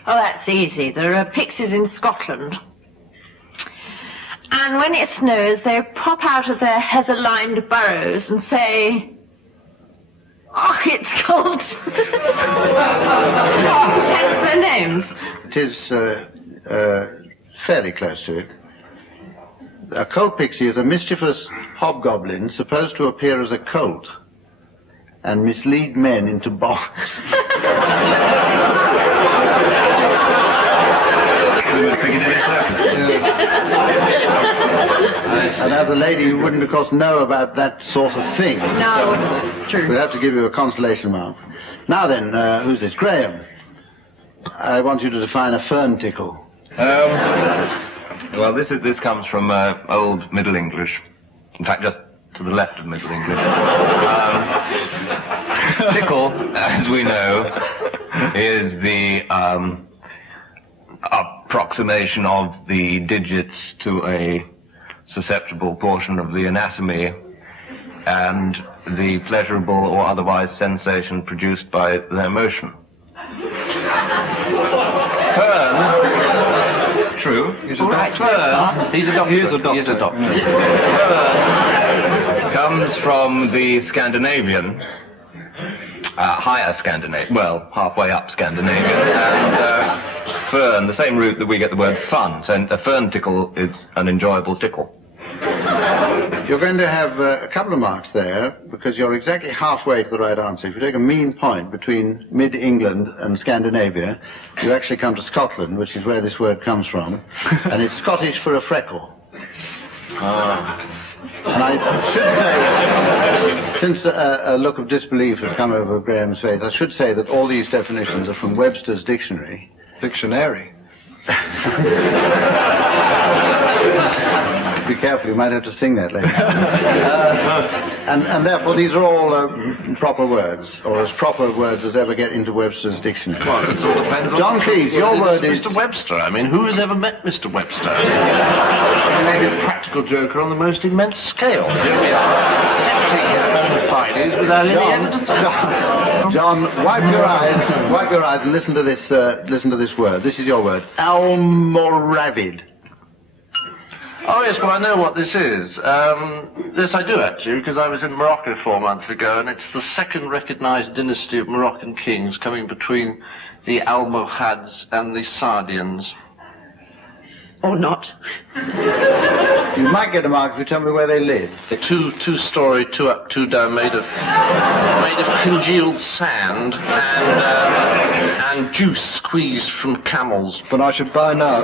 Oh, that's easy. There are pixies in Scotland. And when it snows, they pop out of their heather-lined burrows and say, "Oh, it's cold." Hence their names. It is fairly close to it. A colt pixie is a mischievous hobgoblin supposed to appear as a colt and mislead men into bogs. And as a lady, you wouldn't, of course, know about that sort of thing. No, true. We'll have to give you a consolation mark. Now then, who's this? Graham. I want you to define a fern tickle. Well, this comes from Old Middle English. In fact, just to the left of Middle English. Tickle, as we know, is the approximation of the digits to a susceptible portion of the anatomy and the pleasurable or otherwise sensation produced by their motion. Fern, it's true. He's a doctor. Fern, He's a doctor. He is a doctor. He is a doctor. Fern comes from the Scandinavian, higher Scandinavian, well, halfway up Scandinavian, and fern, the same root that we get the word fun. So a fern tickle is an enjoyable tickle. You're going to have a couple of marks there because you're exactly halfway to the right answer. If you take a mean point between mid-England and Scandinavia, you actually come to Scotland, which is where this word comes from, and it's Scottish for a freckle. And I should say, since a look of disbelief has come over Graham's face, I should say that all these definitions are from Webster's dictionary. Dictionary. Be careful, you might have to sing that later. And therefore these are all proper words, or as proper words as ever get into Webster's dictionary. Well, it all depends on... John Cleese, your word is... Mr. Webster. I mean, who has ever met Mr. Webster? He may be a practical joker on the most immense scale. Here we are, accepting his bona fides without any evidence. John, wipe your eyes and listen to this word. This is your word. Almoravid. Oh, yes, well, I know what this is. Yes, I do, actually, because I was in Morocco 4 months ago, and it's the second recognized dynasty of Moroccan kings coming between the Almohads and the Sardians. Or not. You might get a mark if you tell me where they live. They're two-story, two up, two down, made of congealed sand and juice squeezed from camels. But I should buy now.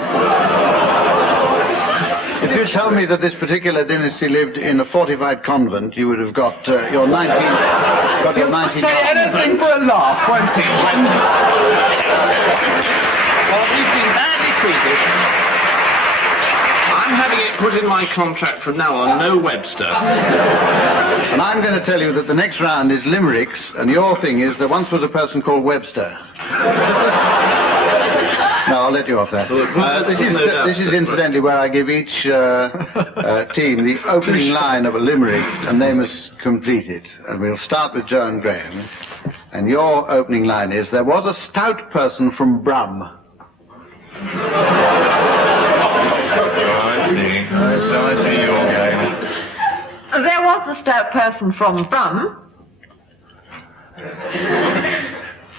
If you tell me that this particular dynasty lived in a fortified convent, you would have got your 19... Say anything for a laugh, won't it? Well, we've been badly treated. I'm having it put in my contract from now on, no Webster. And I'm going to tell you that the next round is limericks, and your thing is there once was a person called Webster. No, I'll let you off that. This is incidentally where I give each team the opening line of a limerick, and they must complete it. And we'll start with Joe and Graham. And your opening line is, there was a stout person from Brum. I see your game. There was a stout person from Brum.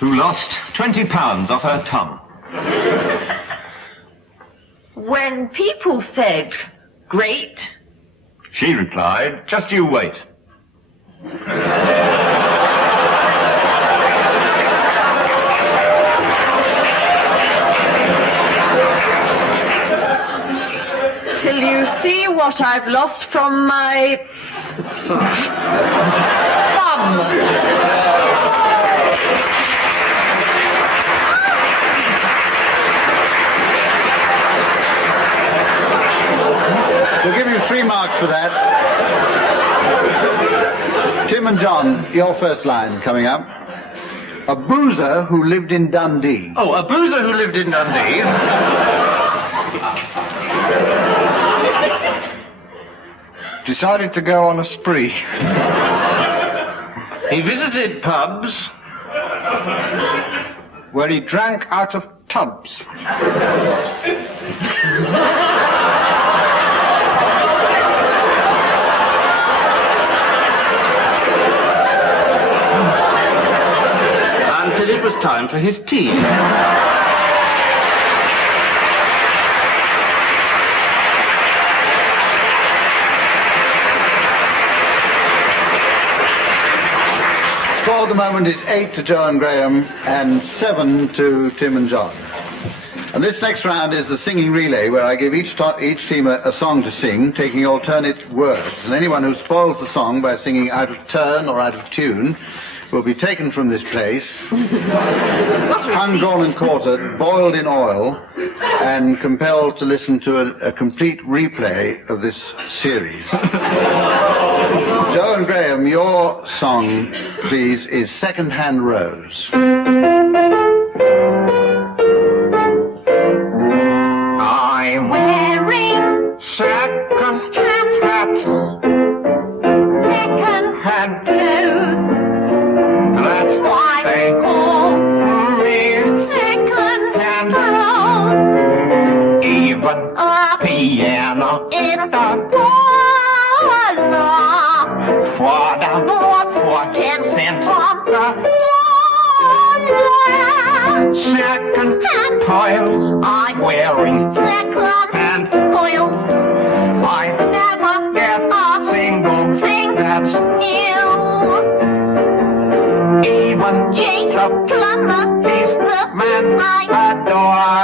Who lost 20 pounds off her tongue. When people said, "Great," She replied, "Just you wait." till you see what I've lost from my thumb. We'll give you 3 marks for that. Tim and John, your first line coming up. A boozer who lived in Dundee. Oh, a boozer who lived in Dundee. Decided to go on a spree. He visited pubs. Where he drank out of tubs. Until it was time for his tea. Score at the moment is 8 to Joe and Graham and 7 to Tim and John. And this next round is the singing relay, where I give each team a song to sing, taking alternate words. And anyone who spoils the song by singing out of turn or out of tune will be taken from this place, hung, drawn and quartered, boiled in oil, and compelled to listen to a complete replay of this series. Joe and Graham, your song, please, is Second Hand Rose. I'm wearing second hand hats, second hand clothes. That's why they call me second hand clothes. Even a piano in the parlor for 10 cents on the second hand toils. I'm wearing second hand toils. I never get a single thing that's new. Even Jacob Plumber is the man I adore.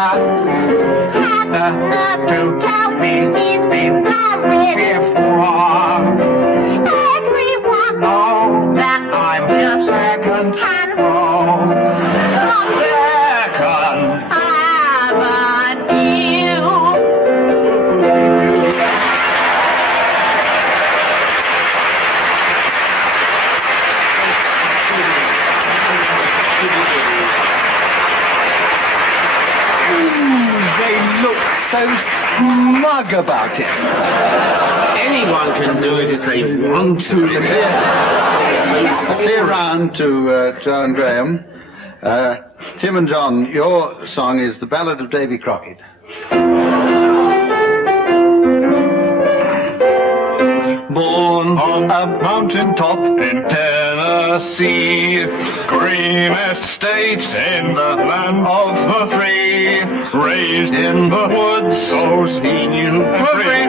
Had to tell me he'd been married before. Everyone knows that I'm just second hand rose. Second Avenue. They look so smug about it. Anyone can do it if they want to. A clear round to Joe and Graham. Tim and John, your song is The Ballad of Davy Crockett. Born on a mountain top in Tennessee, green estate in the land of the free, raised in the woods, so he knew every...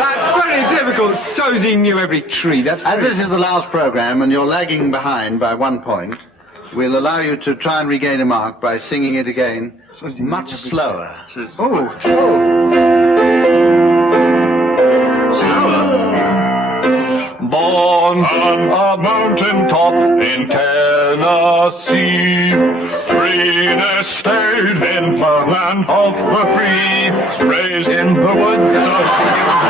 That's very difficult. So's he knew every tree. That's As this is the last programme and you're lagging behind by 1 point, we'll allow you to try and regain a mark by singing it again much slower. Born on a mountain top in Tennessee, green estate in the land of the free, raised in the woods, so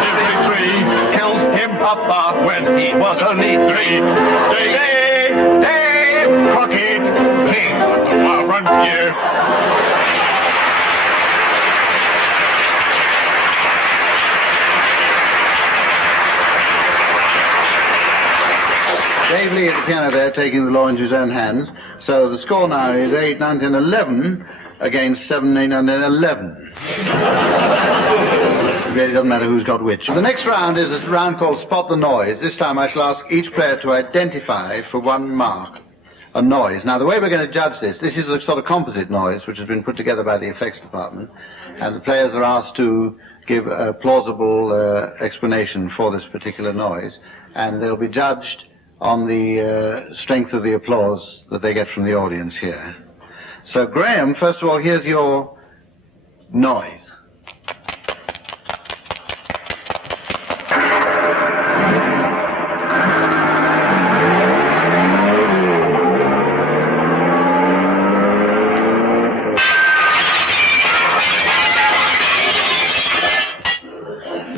every tree, killed him papa when he was only 3. Dave Crockett, king of the Warren year. Dave Lee at the piano there, taking the law into his own hands. So the score now is 8, 9, 10, 11 against 7, 8, 9, 10, 11. It really doesn't matter who's got which. The next round is a round called Spot the Noise. This time I shall ask each player to identify for 1 mark a noise. Now the way we're going to judge this is a sort of composite noise which has been put together by the effects department, and the players are asked to give a plausible explanation for this particular noise, and they'll be judged on the strength of the applause that they get from the audience here. So Graham, first of all, here's your noise.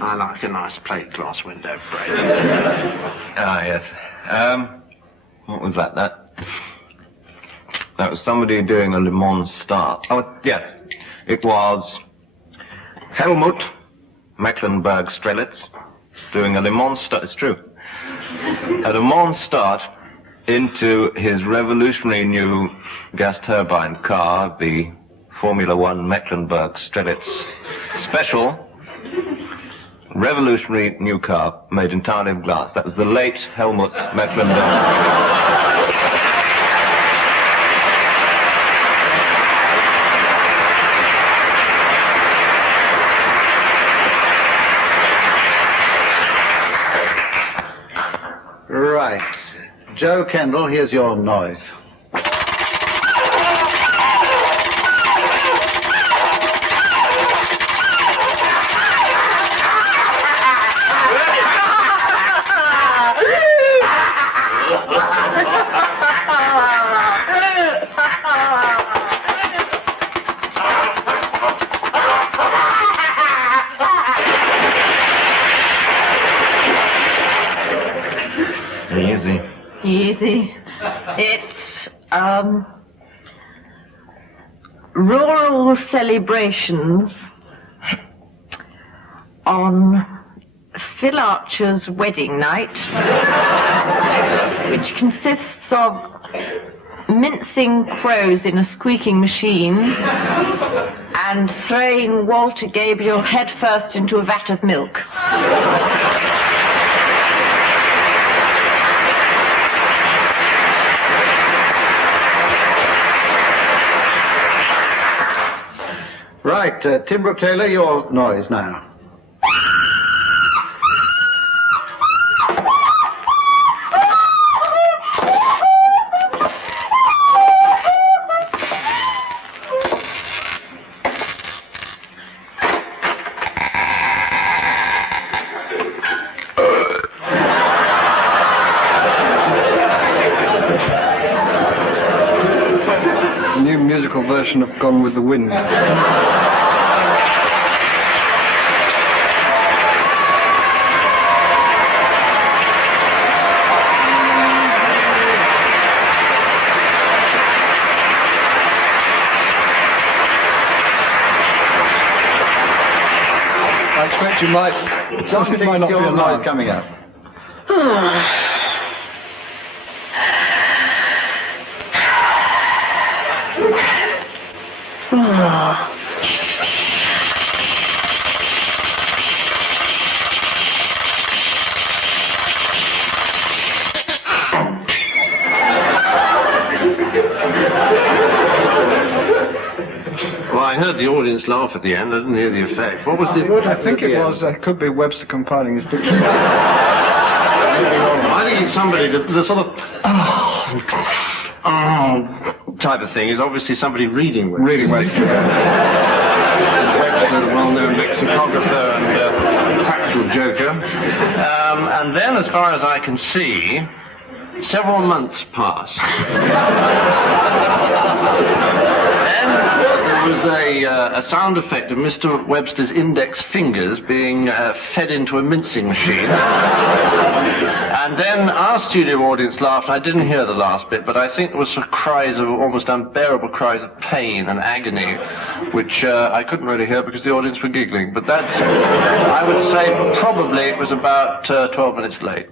I like a nice plate glass window break. Ah, yes. What was that? That was somebody doing a Le Mans start. Oh, yes. It was Helmut Mecklenburg-Strelitz doing a Le Mans start. It's true. At a Mans start into his revolutionary new gas turbine car, the Formula One Mecklenburg Strelitz Special. Revolutionary new car made entirely of glass. That was the late Helmut Mecklenburg. Right. Joe Kendall, here's your noise. Easy. Easy. It's, rural celebrations on Phil Archer's wedding night, which consists of mincing crows in a squeaking machine and throwing Walter Gabriel headfirst into a vat of milk. Right, Tim Brooke-Taylor, your noise now. A new musical version of Gone with the Wind. I expect you might. John It might thinks not be your allowed. noise coming up. Well, I heard the audience laugh at the end. I didn't hear the effect. What was the... I think it was, could be Webster compiling his picture. I think it's somebody, the sort of... type of thing is obviously somebody reading Webster. Reading Webster. Webster, a well-known lexicographer and practical joker. And then, as far as I can see, several months passed. Then there was a sound effect of Mr. Webster's index fingers being fed into a mincing machine. And then our studio audience laughed. I didn't hear the last bit, but I think it was sort of cries of almost unbearable cries of pain and agony, which I couldn't really hear because the audience were giggling. But that's, I would say, probably it was about 12 minutes late.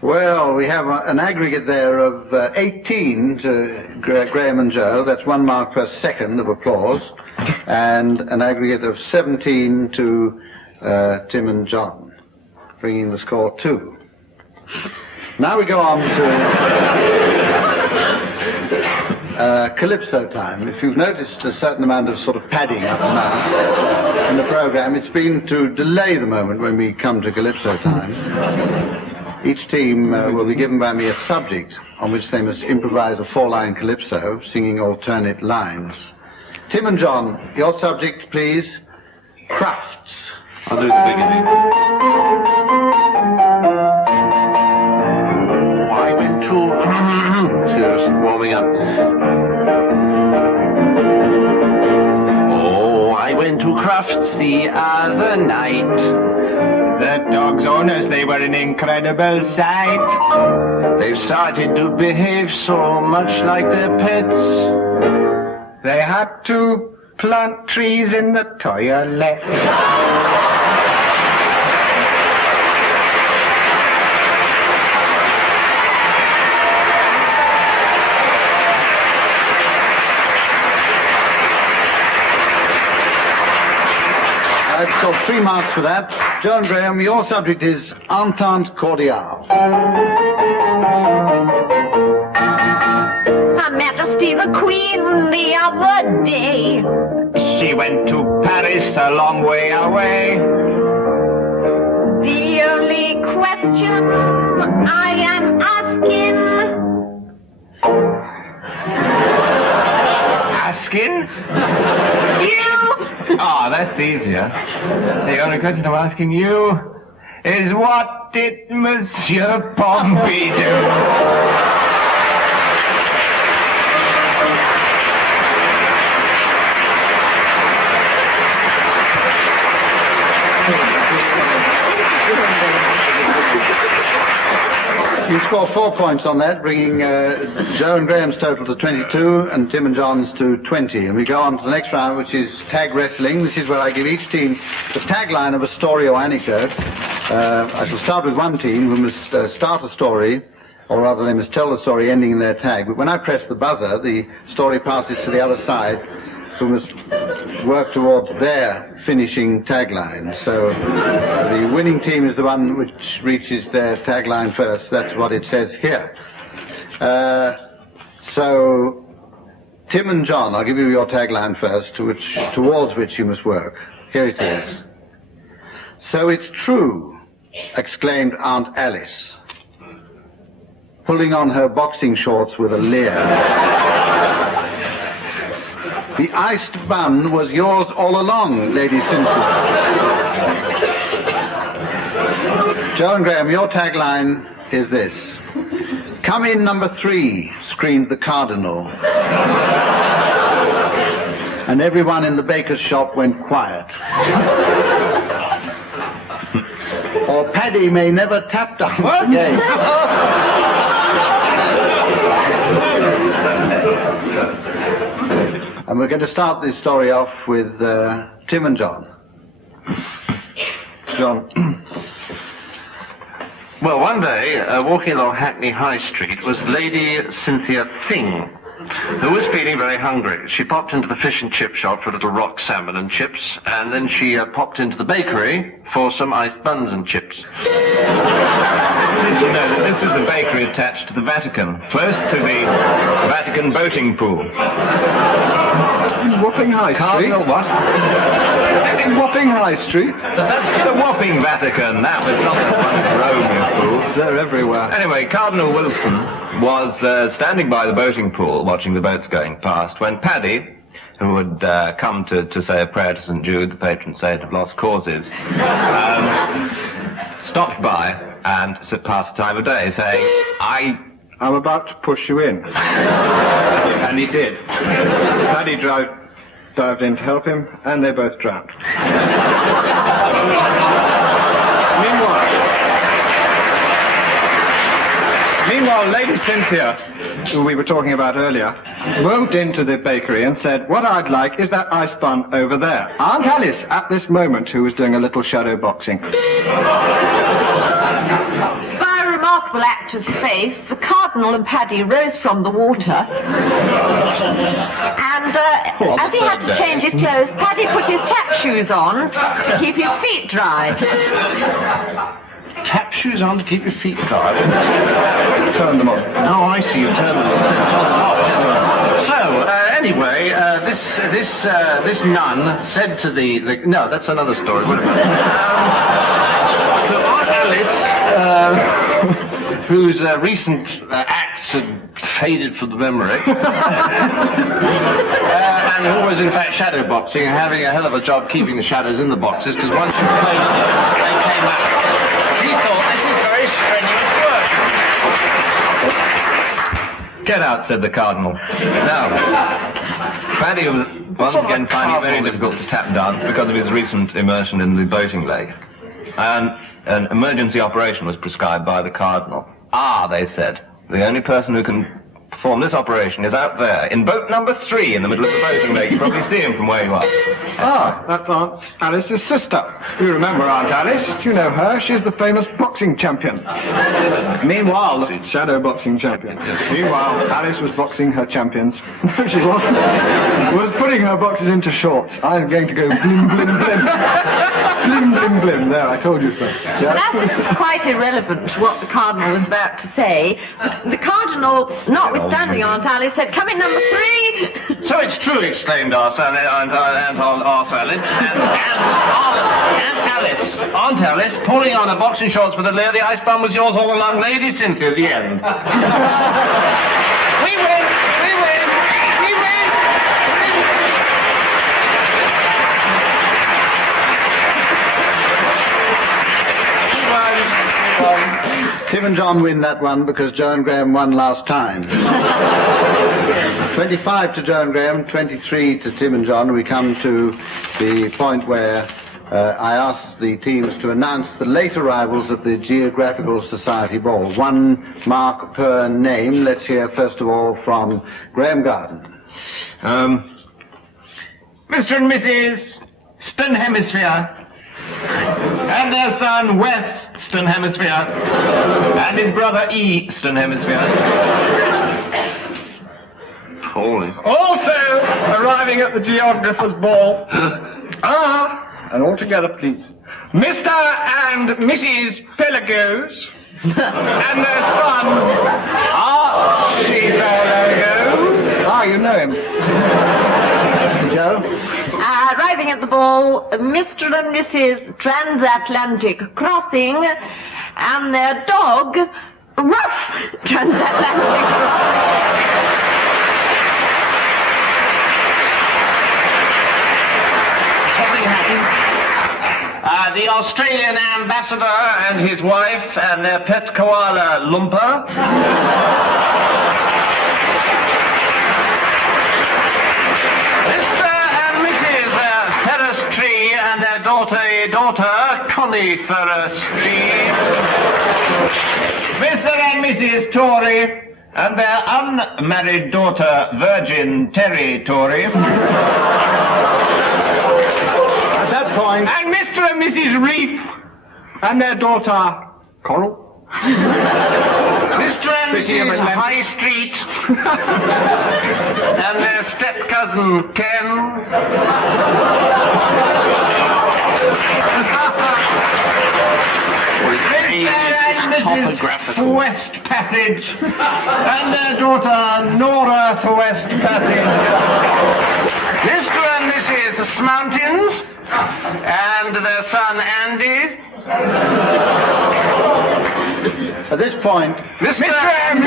Well, we have an aggregate there of 18 to Graham and Joe. That's 1 mark per second of applause. And an aggregate of 17 to Tim and John, bringing the score 2. Now we go on to Calypso time. If you've noticed a certain amount of sort of padding up to now in the program, it's been to delay the moment when we come to Calypso time. Each team will be given by me a subject on which they must improvise a 4-line calypso, singing alternate lines. Tim and John, your subject, please. Crafts. I'll do the beginning. I went to... Just warming up. Oh, I went to Crafts the other night. The dog's owners, they were an incredible sight. They've started to behave so much like their pets. They had to plant trees in the toilet. I've got 3 marks for that. John Graham, your subject is Entente Cordiale. Her Majesty the Queen the other day. She went to Paris a long way away. The only question I am asking. Asking? You! Ah, that's easier. The only question I'm asking you is what did Monsieur Pompidou? You score 4 points on that, bringing Joe and Graham's total to 22 and Tim and John's to 20. And we go on to the next round, which is tag wrestling. This is where I give each team the tagline of a story or anecdote. I shall start with one team who must start a story, or rather they must tell the story ending in their tag. But when I press the buzzer, the story passes to the other side, who must work towards their finishing tagline. So the winning team is the one which reaches their tagline first. That's what it says here. So Tim and John, I'll give you your tagline first, towards which you must work. Here it is. So it's true, exclaimed Aunt Alice, pulling on her boxing shorts with a leer. The iced bun was yours all along, Lady Simpson. Joe and Graham, your tagline is this. Come in number 3, screamed the Cardinal. And everyone in the baker's shop went quiet. Or Paddy may never tap dance again. And we're going to start this story off with Tim and John. John. Well, one day, walking along Hackney High Street was Lady Cynthia Thing, who was feeling very hungry. She popped into the fish and chip shop for a little rock salmon and chips, and then she popped into the bakery for some iced buns and chips. Did you know that this was the bakery attached to the Vatican, close to the Vatican boating pool? In Wapping High Street? Cardinal what? In Wapping High Street? That's the Wapping Vatican. That was not the one in Rome, you fool. They're everywhere. Anyway, Cardinal Wilson was standing by the boating pool watching the boats going past when Paddy, who had come to say a prayer to St. Jude, the patron saint of lost causes, stopped by and passed the time of day saying, I'm about to push you in. And he did. Paddy dived in to help him, and they both drowned. Meanwhile, Lady Cynthia, who we were talking about earlier, moved into the bakery and said, what I'd like is that ice bun over there. Aunt Alice, at this moment, who was doing a little shadow boxing. By a remarkable act of faith, the Cardinal and Paddy rose from the water, and as he had to change his clothes, Paddy put his tap shoes on to keep his feet dry. Tap shoes on to keep your feet dry? Turn them on. Oh, I see, you turn them on. So, anyway, this nun said to the... No, that's another story. What about it? To Aunt Alice, whose recent acts had faded from the memory, and who was in fact shadow boxing and having a hell of a job keeping the shadows in the boxes, because once you played they came out. He thought, this is very strenuous work. Get out, said the Cardinal. Now, Paddy was once again finding it very difficult to tap dance because of his recent immersion in the boating lake. And an emergency operation was prescribed by the Cardinal. Ah, they said, the only person who can perform this operation is out there, in boat number 3 in the middle of the boating lake. You probably see him from where you are. Ah, that's Aunt Alice's sister. You remember Aunt Alice? Do you know her? She's the famous boxing champion. Meanwhile, shadow boxing champion. Meanwhile, Alice was boxing her champions. No, she wasn't. Was putting her boxes into shorts. I'm going to go blim, blim, blim. Blim, blim, blim. There, I told you so. That was quite irrelevant to what the Cardinal was about to say. The Cardinal, notwithstanding Aunt Alice, said, come in number 3. So it's true, exclaimed Aunt Alice, pulling on her boxing shorts with a leer, the ice bomb was yours all along, Lady Cynthia, the end. We win! We win! We win! Tim and John win that one because Joe and Graham won last time. 25 to Joe and Graham, 23 to Tim and John. We come to the point where I ask the teams to announce the late arrivals at the Geographical Society Ball. 1 mark per name. Let's hear first of all from Graham Garden. Mr. and Mrs. Eastern Hemisphere, and their son Western Hemisphere, and his brother Eastern Hemisphere. Holy. Also arriving at the Geographer's Ball are, and all together please, Mr. and Mrs. Pelagos and their son Archie Pelagos. Ah, you know him. Joe? Arriving at the ball, Mr. and Mrs. Transatlantic Crossing and their dog, Rough Transatlantic Crossing. The Australian ambassador and his wife and their pet koala, Lumper. Mr. and Mrs. Ferris Tree and their daughter, Coniferous Tree. Mr. and Mrs. Tory and their unmarried daughter, Virgin Terry Tory. And Mr. and Mrs. Reef and their daughter, Coral. Mr. and Mrs. High Street and their step-cousin, Ken. Mr. and Mrs. West Passage and their daughter, North West Passage. Mr. and Mrs. Mountains and their son Andy. At this point, Mr. and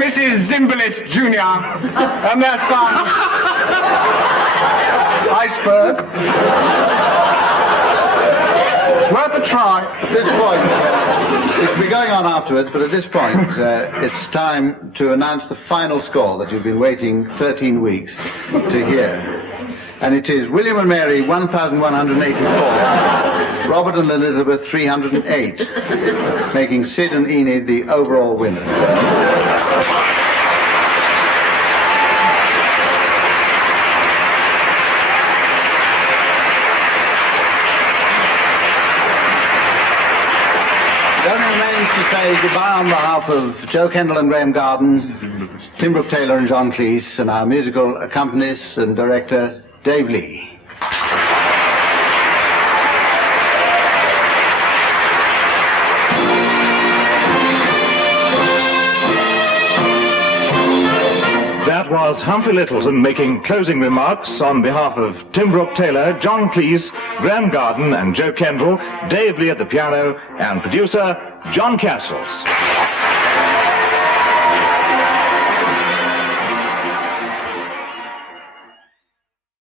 Mrs. Zimbalist Jr. and their son Iceberg. Worth a try. At this point, it'll be going on afterwards, but at this point, it's time to announce the final score that you've been waiting 13 weeks to hear. And it is William and Mary 1,184, Robert and Elizabeth 308, making Sid and Enid the overall winners. It only remains to say goodbye on behalf of Joe Kendall and Graham Garden, Tim Brooke-Taylor and John Cleese, and our musical accompanist and director, Dave Lee. That was Humphrey Lyttelton making closing remarks on behalf of Tim Brooke-Taylor, John Cleese, Graham Garden and Joe Kendall, Dave Lee at the piano, and producer John Castles.